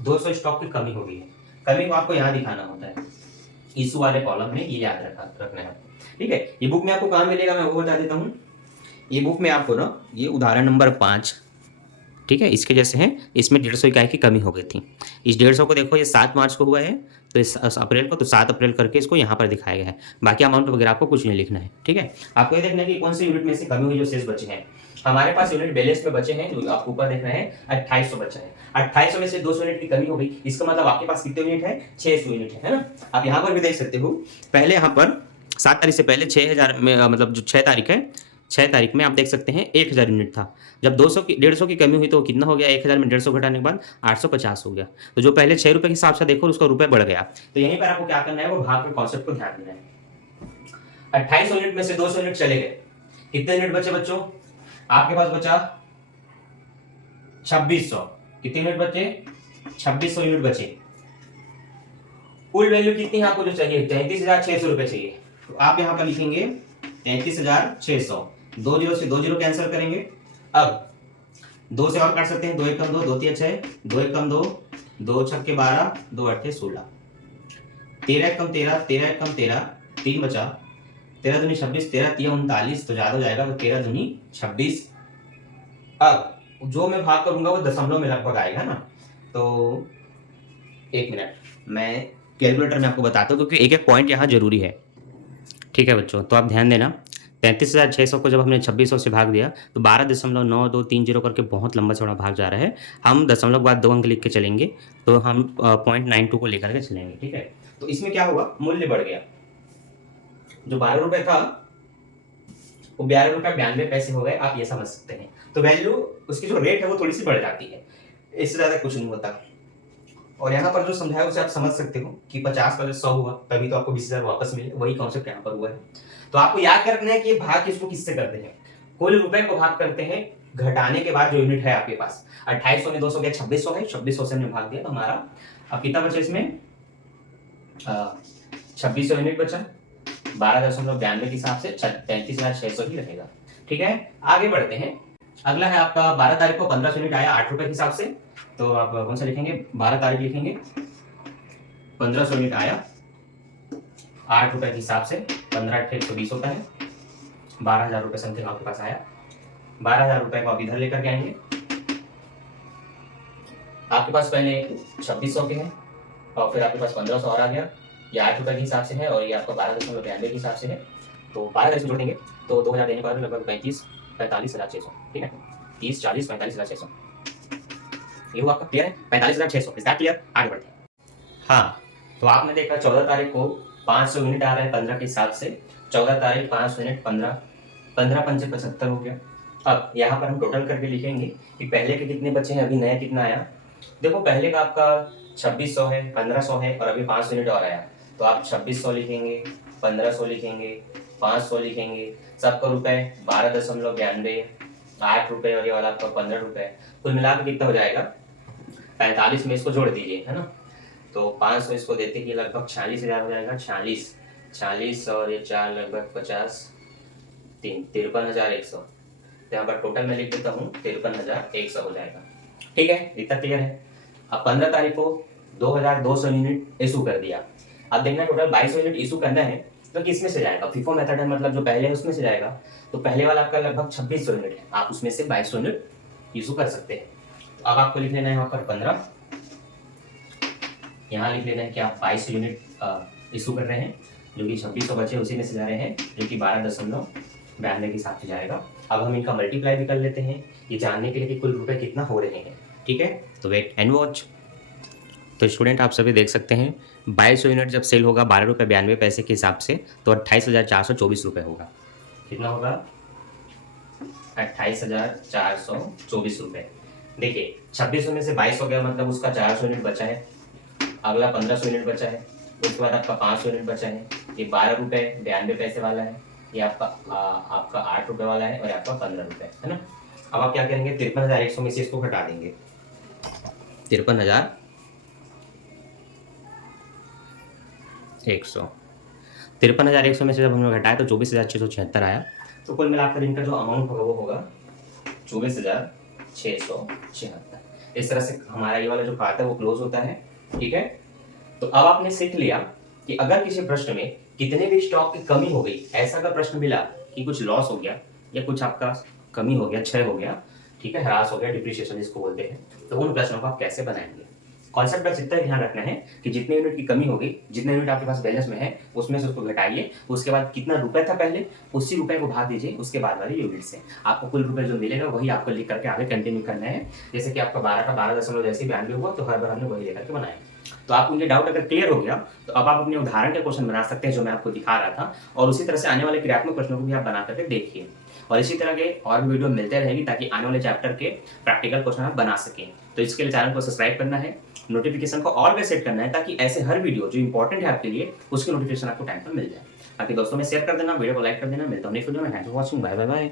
200 स्टॉक की कमी हो गई है। कमी को आपको यहाँ दिखाना होता है, इशू वाले कॉलम में, ये याद रखना है। ठीक है, ये बुक में आपको कहाँ मिलेगा मैं वो बता देता हूँ। ये बुक में आपको ना, ये उदाहरण नंबर 5, ठीक है, इसके जैसे हैं, इसमें 150 इकाई की कमी हो गई थी। इस 150 को देखो, ये 7 मार्च को हुआ है, तो इस अप्रैल को, तो 7 अप्रैल करके इसको यहाँ पर दिखाया गया है। बाकी अमाउंट वगैरह आपको कुछ नहीं लिखना है। ठीक है, आपको ये देखना है कि कौन सी यूनिट में से कमी हुई जो शेष बचे हैं। हमारे पास यूनिट बैलेंस में बचे हैं, जो आपको ऊपर देखना है 2800 बचा है। 2800 में से 200 यूनिट की कमी हो गई, इसका मतलब आपके पास कितने यूनिट है? 600 यूनिट है ना। आप यहाँ पर भी देख सकते हो, पहले यहाँ पर 7 तारीख से पहले 6000 में, मतलब जो 6 तारीख है, 6 तारीख में आप देख सकते हैं 1000 यूनिट था। जब 150 की कमी हुई तो कितना हो गया? 1000 में 150 घटाने के बाद 850 हो गया। तो जो पहले 6 रुपए के हिसाब से देखो, उसका रुपए बढ़ गया। तो यहीं पर आपको क्या करना है, वो भाग के कॉन्सेप्ट को ध्यान देना है। 2800 यूनिट में से 200 यूनिट चले गए, कितने यूनिट बचे बच्चों? आपके पास बचा 2600। कितने यूनिट बचे? 2600 यूनिट बचे। कुल वैल्यू कितनी है आपको जो चाहिए? 33,600 रुपए चाहिए। तो आप यहाँ पर लिखेंगे 33,600। 2 जीरो से 2 जीरो कैंसिल करेंगे। अब 2 से और काट सकते हैं, 2 एक कम 2, 2 तिया 6, 2 एक कम 2, 2 छक्के 12, 2 अट्ठे 16, 13 एक कम 13, 13 एक कम 13, 3 बचा, 13 दूनी 26, 13 तिया 39, तो ज्यादा हो जाएगा, तो 13 दूनी 26। अब जो मैं भाग करूंगा वो दशमलव में लगभग आएगा ना। तो 1 मिनट, मैं कैलकुलेटर में आपको बताता हूँ, क्योंकि एक एक पॉइंट यहाँ जरूरी है। ठीक है बच्चों, तो आप ध्यान देना। 33,600 को जब हमने 2600 से भाग दिया तो 12.9230 करके बहुत लंबा चौड़ा भाग जा रहा है। हम दशमलव के बाद 2 अंक लिख के चलेंगे, तो हम 0.92 को लेकर के चलेंगे। ठीक है, तो इसमें क्या हुआ? मूल्य बढ़ गया। जो 12 रुपए था वो 12 रुपए 92 पैसे हो गए, आप ये समझ सकते हैं। तो वैल्यू उसकी जो रेट है वो थोड़ी सी बढ़ जाती है, इससे ज्यादा कुछ नहीं होता। और यहाँ पर जो समझाया उसे आप समझ सकते हो कि 50 का जो 100 हुआ तभी तो आपको 20,000 वापस मिले, वही कॉन्सेप्ट यहाँ पर हुआ है। तो आपको याद रखना है कि भाग किसको किससे करते हैं? कुल रुपए को भाग करते हैं घटाने के बाद जो यूनिट है आपके पास। 2800 में 200 गया 2600 है, 2600 से हमने भाग दिया, तो हमारा अब कितना बचा इसमें? 2600 यूनिट बचा। 12.92 के हिसाब से 33,600 ही रहेगा। ठीक है, आगे बढ़ते हैं। अगला है आपका 12 तारीख को 1500 यूनिट आया 8 रुपए के हिसाब से। तो आप कौन सा लिखेंगे? 12 तारीख लिखेंगे। 1500 यूनिट आया 8 रुपए के हिसाब से, 15 अट्ठे 120 होता है। 12,000 रुपए समथिंग आपके पास आया। 12,000 रुपए को आप इधर लेकर के आएंगे। आपके पास पहले 2600 के हैं और फिर आपके पास 1500 और आ गया, ये 8 रुपये के हिसाब से है और ये आपका 12.92 के हिसाब से है। तो 12 इसमें जोड़ देंगे तो 2000 देने पर लगभग 45,600, ठीक है, 30, 40, 45,600, ये हुआ आपका। क्लियर है? 45,600, इज दैट क्लियर? आगे बढ़ते हैं। हाँ, तो आपने देखा 14 तारीख को 500 यूनिट आ रहा है 15 के हिसाब से, 14 तारीख 500 यूनिट 15, 15 पंचे 75 हो गया। अब यहाँ पर हम टोटल करके लिखेंगे कि पहले के कितने बचे हैं, अभी नया कितना आया। देखो पहले का आपका 2600 है, 1500 है और अभी 500 यूनिट और आया, तो आप 2600 लिखेंगे, 1500 लिखेंगे, 500 लिखेंगे, सबका रुपए 12.92, 8 रुपये और ये वाला आपका 15 रुपये, कुल मिला के कितना हो जाएगा 45 में इसको जोड़ दीजिए, है ना। तो 500 इसको देते कि लगभग 46,000 हो जाएगा, 46 और ये 4 लगभग 50, 3 53,100। तो यहाँ पर टोटल मैं लिख देता हूँ 53,100 हो जाएगा, ठीक है, इतना क्लियर है। अब 15 तारीख को 2,200 यूनिट इशू कर दिया। अब देखना टोटल 2200 यूनिट इशू करना है तो किस में से जाएगा, फीफो मेथड है, मतलब जो पहले है उसमें से जाएगा। तो पहले वाला आपका लगभग 2600 यूनिट है, आप उसमें से 2200 यूनिट इशू कर सकते हैं। तो अब आपको लिख लेना है यहाँ पर 15, यहाँ लिख लेना है कि आप 22 यूनिट इशू कर रहे हैं, जो कि 2600 बचे उसी में से जा रहे हैं, जो कि 12.92 के हिसाब से जाएगा। अब हम इनका मल्टीप्लाई भी कर लेते हैं ये जानने के लिए कि कुल रुपए कितना हो रहे हैं, ठीक है। तो वेट एंड वॉच। तो स्टूडेंट आप सभी देख सकते हैं 2200 यूनिट जब सेल होगा 12 रुपये 92 पैसे के हिसाब से तो 28,424 रुपये होगा। कितना होगा 28,424 रुपये। देखिए 2600 में से 22 हो गया, मतलब उसका 400 यूनिट बचा है, अगला 1500 यूनिट बचा है, उसके बाद आपका 500 यूनिट बचा है, ये 12 रुपये 92 पैसे वाला है, ये आपका 8 रुपये वाला है और आपका 15 रुपये, है ना। अब आप क्या करेंगे 53,100 में से इसको घटा देंगे, 53,100 में से जब हमने घटाया तो 24,676 आया। तो कुल मिलाकर इनका जो अमाउंट होगा वो होगा 24,676। इस तरह से हमारा ये वाला जो खाता है वो क्लोज होता है, ठीक है। तो अब आपने सीख लिया कि अगर किसी प्रश्न में कितने भी स्टॉक की कमी हो गई, ऐसा अगर प्रश्न मिला कि कुछ लॉस हो गया या कुछ आपका कमी हो गया, क्षय हो गया, ठीक है, ह्रास हो गया, डिप्रिसिएशन जिसको बोलते हैं, तो उन प्रश्नों को आप कैसे बनाएंगे। कॉन्सेप्ट बस इतना ध्यान रखना है कि जितने यूनिट की कमी होगी, जितने यूनिट आपके पास बैलेंस में है उसमें से उसको घटाइए, उसके बाद कितना रुपए था पहले उसी रुपए को भाग दीजिए उसके बाद वाले यूनिट से, आपको कुल रुपए जो मिलेगा वही आपको लिख करके आगे कंटिन्यू करना है। जैसे कि आपका 12 का 12.92 हुआ तो हर बार हमने वही लेकर के बनाया। तो आपको ये डाउट अगर क्लियर हो गया तो अब आप अपने उदाहरण के क्वेश्चन बना सकते हैं जो मैं आपको दिखा रहा था, और उसी तरह से आने वाले क्रियात्मक प्रश्नों को भी आप बना करके देखिए, और इसी तरह के और भी वीडियो मिलते रहेगी ताकि आने वाले चैप्टर के प्रैक्टिकल क्वेश्चन आप बना सकें। तो इसके लिए चैनल को सब्सक्राइब करना है, नोटिफिकेशन को ऑल पे सेट करना है ताकि ऐसे हर वीडियो जो इंपॉर्टेंट है आपके लिए उसकी नोटिफिकेशन आपको टाइम पर मिल जाए। बाकी दोस्तों में शेयर कर देना, वीडियो को लाइक कर देना। मिलता हूं नेक्स्ट वीडियो में। Thanks for watching, bye bye bye.